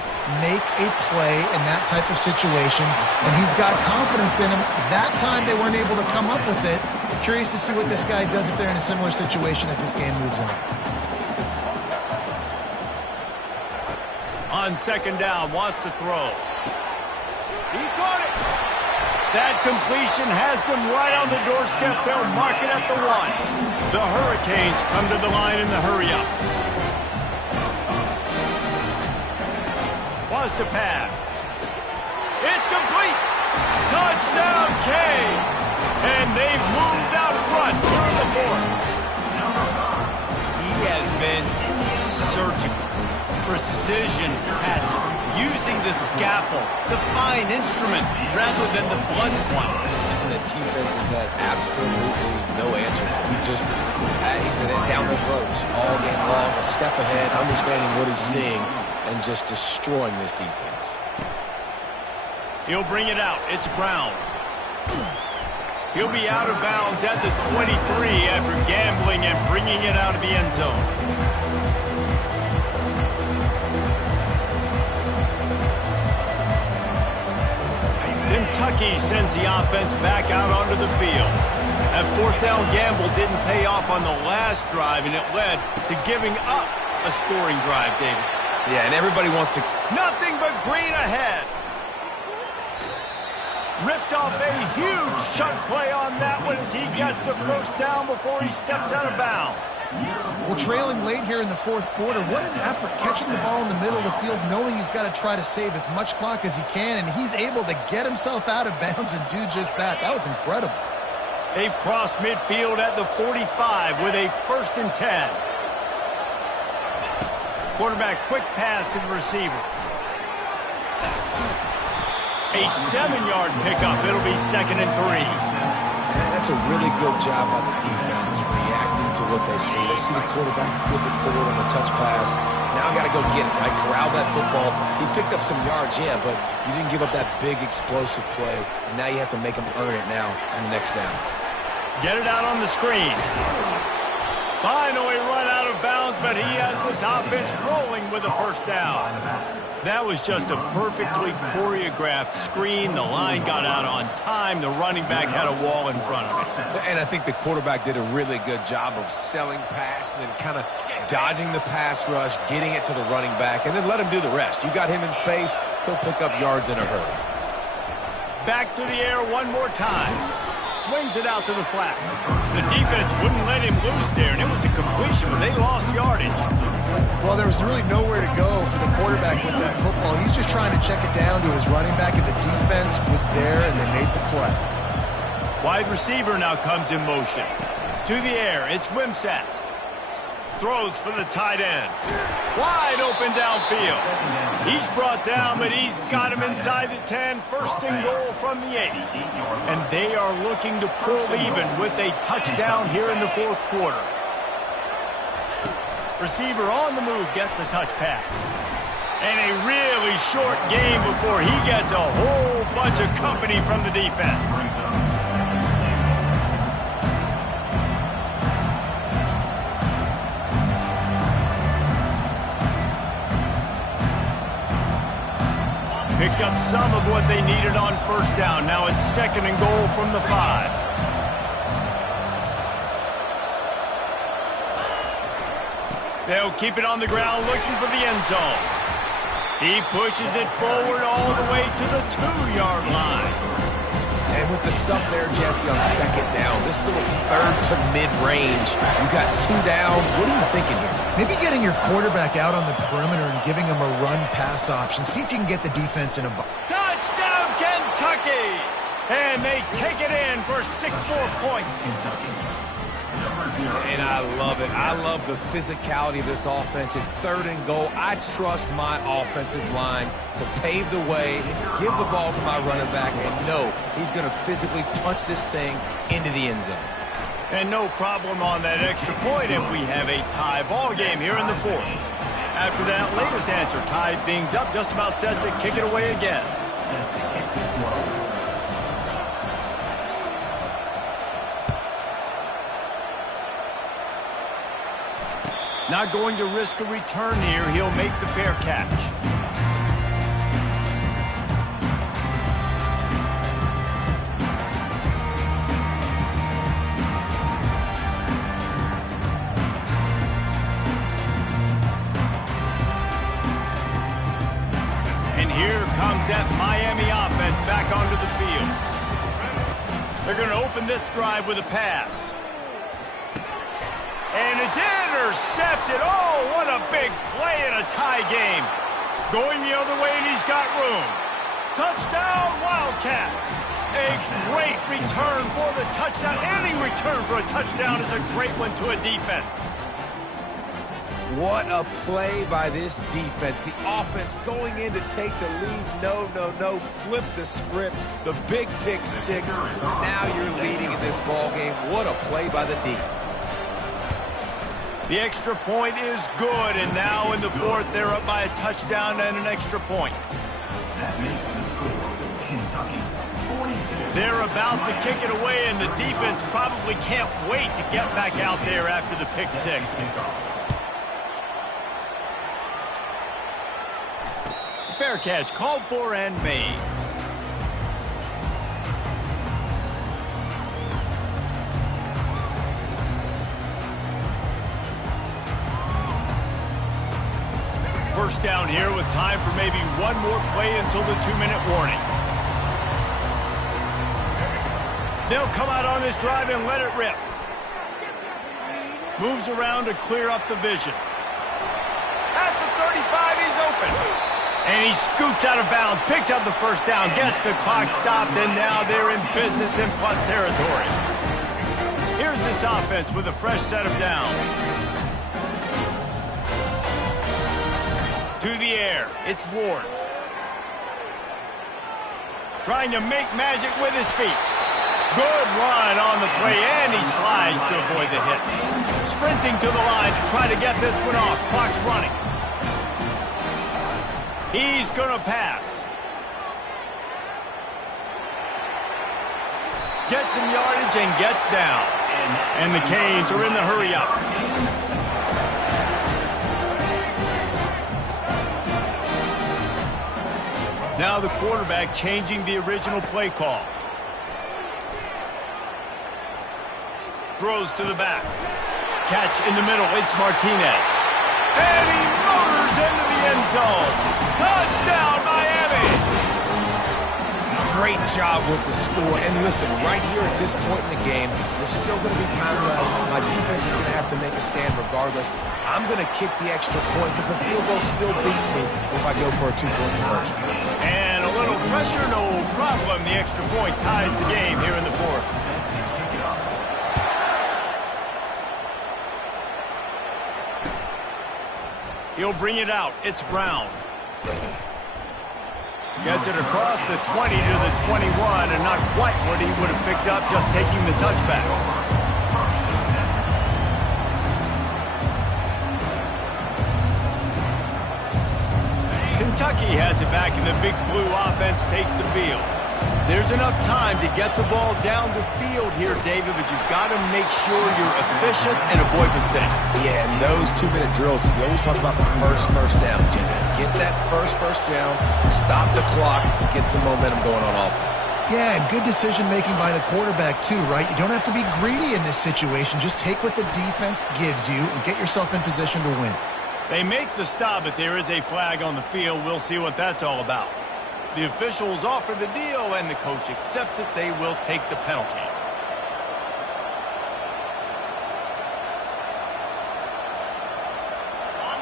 make a play in that type of situation, and he's got confidence in them. That time they weren't able to come up with it. Curious to see what this guy does if they're in a similar situation as this game moves on. On second down, wants to throw. He caught it. That completion has them right on the doorstep. They'll mark it at the 1. The Hurricanes come to the line in the hurry-up. Was to pass. It's complete. Touchdown, Canes. And they've moved out front here in the 4th. He has been surgical. Precision passes. Using the scalpel, the fine instrument, rather than the blunt one. And the defense has had absolutely no answer for him. He's been down their throats all game long, a step ahead, understanding what he's seeing, and just destroying this defense. He'll bring it out. It's Brown. He'll be out of bounds at the 23 after gambling and bringing it out of the end zone. Kentucky sends the offense back out onto the field. That 4th down gamble didn't pay off on the last drive, and it led to giving up a scoring drive, David. Yeah, and everybody wants to... Nothing but green ahead. Ripped off a huge shunt play on that one as he gets the 1st down before he steps out of bounds. Well, trailing late here in the 4th quarter, what an effort catching the ball in the middle of the field, knowing he's got to try to save as much clock as he can, and he's able to get himself out of bounds and do just that. That was incredible. They cross midfield at the 45 with a 1st and 10. Quarterback quick pass to the receiver. A 7-yard pickup. It'll be 2nd and 3. And that's a really good job by the defense, reacting to what they see. They see the quarterback flip it forward on the touch pass. Now I got to go get it, right? Corral that football. He picked up some yards, yeah, but you didn't give up that big explosive play. And now you have to make him earn it now on the next down. Get it out on the screen. Finally run out of bounds, but he has this offense rolling with a 1st down. That was just a perfectly choreographed screen. The line got out on time. The running back had a wall in front of him. And I think the quarterback did a really good job of selling pass and then kind of dodging the pass rush, getting it to the running back, and then let him do the rest. You got him in space, he'll pick up yards in a hurry. Back to the air one more time. Swings it out to the flat. The defense wouldn't let him loose there, and it was a completion, but they lost yardage. Well, there was really nowhere to go for the quarterback with that football. He's just trying to check it down to his running back, and the defense was there, and they made the play. Wide receiver now comes in motion. To the air, it's Wimsatt. Throws for the tight end. Wide open downfield. He's brought down, but he's got him inside the 10. 1st and goal from the 8. And they are looking to pull even with a touchdown here in the 4th quarter. Receiver on the move gets the touch pass. And a really short game before he gets a whole bunch of company from the defense. Picked up some of what they needed on 1st down. Now it's 2nd and goal from the 5. They'll keep it on the ground looking for the end zone. He pushes it forward all the way to the 2-yard line. And with the stuff there, Jesse, on 2nd down, this little 3rd to mid-range, you got 2 downs. What are you thinking here? Maybe getting your quarterback out on the perimeter and giving him a run-pass option. See if you can get the defense in a box. Touchdown, Kentucky! And they take it in for 6 more points. And I love it. I love the physicality of this offense. It's 3rd and goal. I trust my offensive line to pave the way, give the ball to my running back, and know he's going to physically punch this thing into the end zone. And no problem on that extra point, and we have a tie ball game here in the 4th. After that latest answer, tied things up, just about set to kick it away again. Not going to risk a return here. He'll make the fair catch. And here comes that Miami offense back onto the field. They're going to open this drive with a pass. And it's intercepted. Oh, what a big play in a tie game. Going the other way, and he's got room. Touchdown, Wildcats. A great return for the touchdown. Any return for a touchdown is a great one to a defense. What a play by this defense. The offense going in to take the lead. No. Flip the script. The big pick six. Now you're leading in this ball game. What a play by the D. The extra point is good, and now in the fourth, they're up by a touchdown and an extra point. That makes the score Kentucky 42. They're about to kick it away, and the defense probably can't wait to get back out there after the pick six. Fair catch, called for and made. First down here with time for maybe one more play until the 2-minute warning. They'll come out on this drive and let it rip. Moves around to clear up the vision. At the 35, he's open. And he scoots out of bounds, picks up the first down, gets the clock stopped, and now they're in business in plus territory. Here's this offense with a fresh set of downs. To the air, it's Ward. Trying to make magic with his feet. Good run on the play, and he slides to avoid the hit. Sprinting to the line to try to get this one off. Clock's running. He's going to pass. Gets some yardage and gets down. And the Canes are in the hurry-up. Now the quarterback changing the original play call. Throws to the back. Catch in the middle. It's Martinez. And he motors into the end zone. Touchdown, Miami! Great job with the score. And listen, right here at this point in the game, there's still going to be time left. My defense is going to have to make a stand regardless. I'm going to kick the extra point because the field goal still beats me if I go for a 2-point conversion. And a little pressure, no problem. The extra point ties the game here in the fourth. He'll bring it out. It's Brown. Gets it across the 20 to the 21, and not quite what he would have picked up just taking the touchback. Kentucky has it back, and the big blue offense takes the field. There's enough time to get the ball down the field here, David, but you've got to make sure you're efficient and avoid mistakes. Yeah, and those 2-minute drills, you always talk about the first down, Jason. Get that first down, stop the clock, get some momentum going on offense. Yeah, and good decision-making by the quarterback, too, right? You don't have to be greedy in this situation. Just take what the defense gives you and get yourself in position to win. They make the stop, but there is a flag on the field. We'll see what that's all about. The officials offer the deal, and the coach accepts it. They will take the penalty.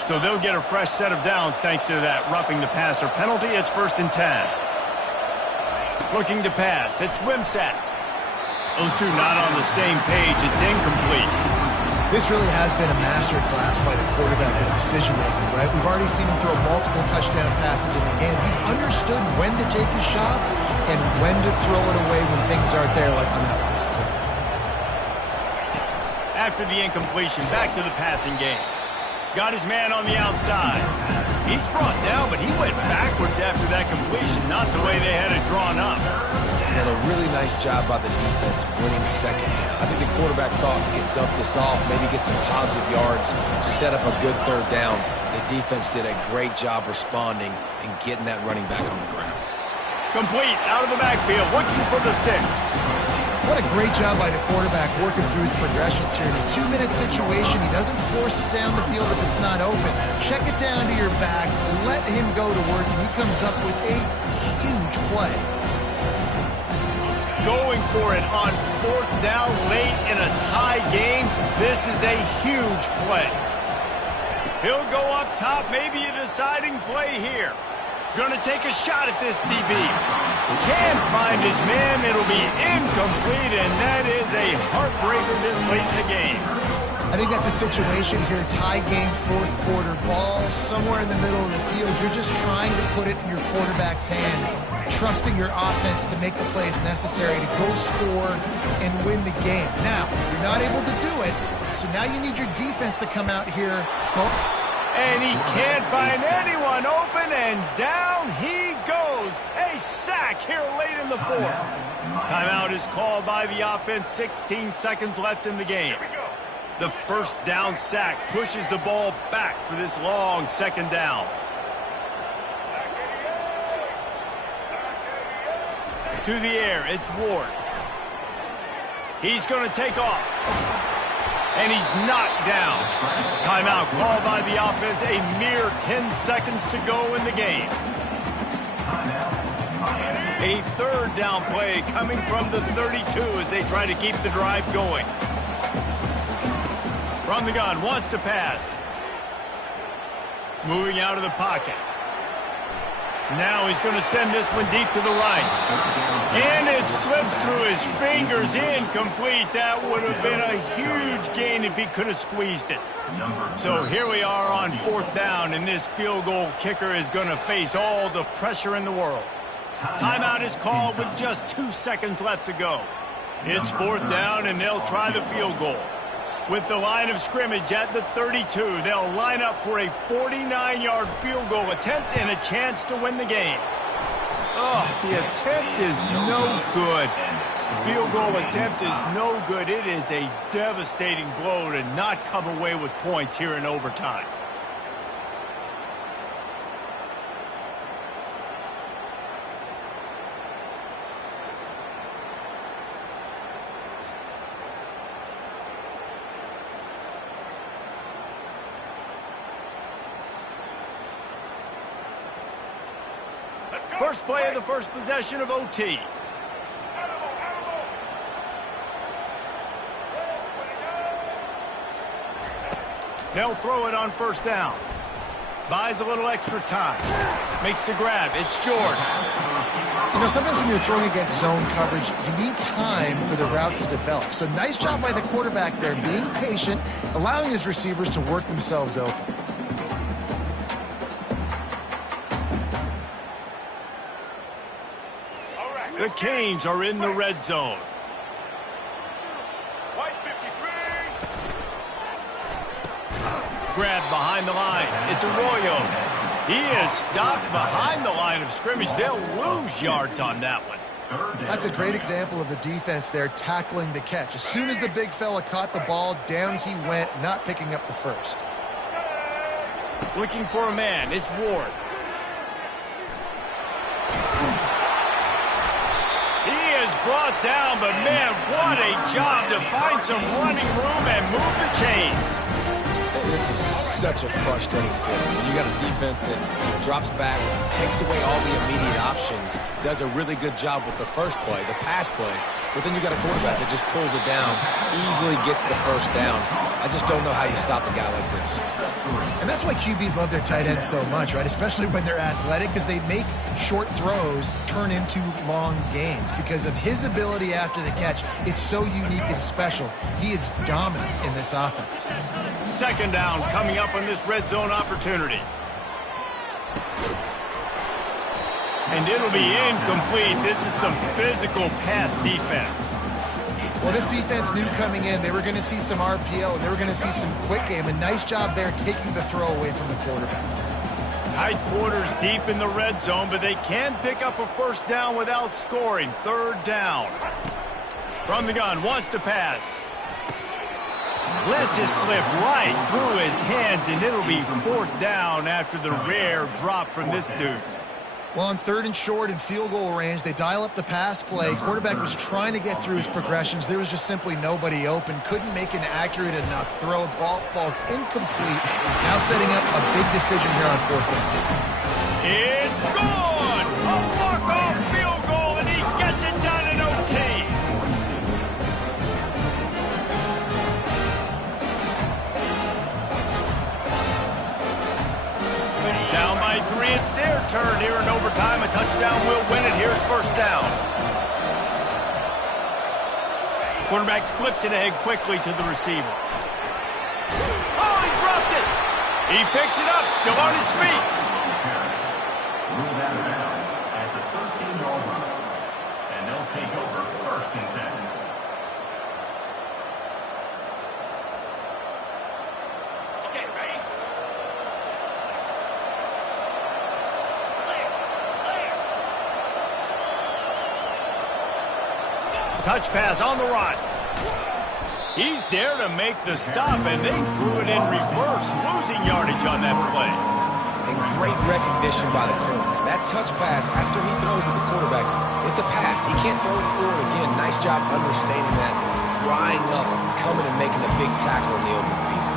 So they'll get a fresh set of downs thanks to that roughing the passer penalty. It's 1st and 10. Looking to pass. It's Wimsatt. Those two not on the same page. It's incomplete. This really has been a master class by the quarterback with decision-making, right? We've already seen him throw multiple touchdown passes in the game. He's understood when to take his shots and when to throw it away when things aren't there, like on that last play. After the incompletion, back to the passing game. Got his man on the outside. He's brought down, but he went backwards after that completion, not the way they had it drawn up. And a really nice job by the defense winning second down. I think the quarterback thought he could dump this off, maybe get some positive yards, set up a good 3rd down. The defense did a great job responding and getting that running back on the ground. Complete, out of the backfield, looking for the sticks. What a great job by the quarterback working through his progressions here. In a 2-minute situation, he doesn't force it down the field if it's not open. Check it down to your back, let him go to work, and he comes up with a huge play. going for it on 4th down late in a tie game. This is a huge play. He'll go up top, maybe a deciding play here. Going to take a shot at this DB. Can't find his man. It'll be incomplete, and that is a heartbreaker this late in the game. I think that's a situation here, tie game, 4th quarter, ball somewhere in the middle of the field. You're just trying to put it in your quarterback's hands, trusting your offense to make the plays necessary to go score and win the game. Now, you're not able to do it, so now you need your defense to come out here. And he can't find anyone open, and down he goes. A sack here late in the 4th. Timeout is called by the offense. 16 seconds left in the game. The first down sack pushes the ball back for this long 2nd down. To the air, it's Ward. He's going to take off. And he's knocked down. Timeout called by the offense. A mere 10 seconds to go in the game. A 3rd down play coming from the 32 as they try to keep the drive going. From the gun, wants to pass. Moving out of the pocket. Now he's going to send this one deep to the right. And it slips through his fingers. Incomplete. That would have been a huge gain if he could have squeezed it. So here we are on 4th down, and this field goal kicker is going to face all the pressure in the world. Timeout is called with just 2 seconds left to go. It's 4th down, and they'll try the field goal. With the line of scrimmage at the 32, they'll line up for a 49-yard field goal attempt and a chance to win the game. Oh, the attempt is no good. Field goal attempt is no good. It is a devastating blow to not come away with points here in overtime. First play of the first possession of OT. They'll throw it on 1st down. Buys a little extra time. Makes the grab. It's George. You know, sometimes when you're throwing against zone coverage, you need time for the routes to develop. So nice job by the quarterback there, being patient, allowing his receivers to work themselves open. The Canes are in the red zone. Grab behind the line. It's Arroyo. He is stopped behind the line of scrimmage. They'll lose yards on that one. That's a great example of the defense there tackling the catch. As soon as the big fella caught the ball, down he went, not picking up the first. Looking for a man. It's Ward. Brought down, but man, what a job to find some running room and move the chains. This is such a frustrating feeling. When you got a defense that drops back, takes away all the immediate options, does a really good job with the first play, the pass play, but then you got a quarterback that just pulls it down, easily gets the 1st down. I just don't know how you stop a guy like this. And that's why QBs love their tight ends so much, right? Especially when they're athletic, because they make short throws turn into long gains. Because of his ability after the catch, it's so unique and special. He is dominant in this offense. 2nd down coming up on this red zone opportunity. And it'll be incomplete. This is some physical pass defense. Well, this defense knew coming in they were going to see some RPO, and they were going to see some quick game. A nice job there taking the throw away from the quarterback. Tight quarters deep in the red zone, but they can pick up a 1st down without scoring. 3rd down. From the gun, wants to pass. Lets it slip right through his hands, and it'll be 4th down after the rare drop from this dude. Well, on 3rd and short and field goal range, they dial up the pass play. Quarterback was trying to get through his progressions. There was just simply nobody open. Couldn't make an accurate enough throw. Ball falls incomplete. Now setting up a big decision here on 4th down. It's good! A walk-off field goal, and he gets it done in OT. return here in overtime. A touchdown will win it. Here's first down. Quarterback flips it ahead quickly to the receiver. Oh, he dropped it. He picks it up, still on his feet. Ruled out of bounds at the 13-yard line. And they'll take over first and 10. Okay, ready? Touch pass on the run. He's there to make the stop, and they threw it in reverse, losing yardage on that play. And great recognition by the corner. That touch pass, after he throws at the quarterback, it's a pass. He can't throw it forward again. Nice job understanding that, flying up, coming and making a big tackle in the open field.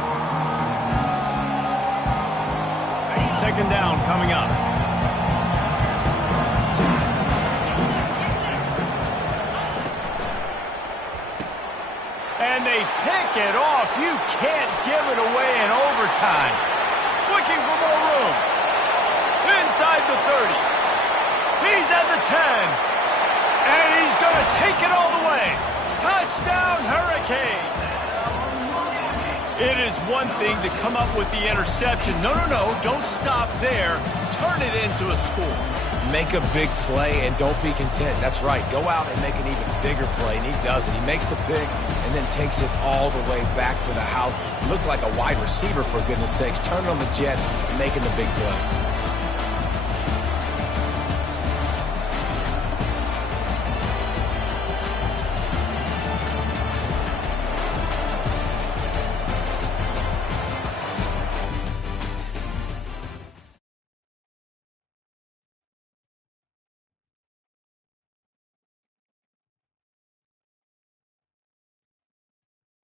Second down coming up. And they pick it off. You can't give it away in overtime. Looking for more room. Inside the 30. He's at the 10. And he's going to take it all the way. Touchdown, Hurricane. It is one thing to come up with the interception. No, don't stop there. Turn it into a score. Make a big play and don't be content. That's right. Go out and make an even bigger play, and he does it. He makes the pick and then takes it all the way back to the house. Looked like a wide receiver, for goodness sakes. Turning on the Jets, making the big play.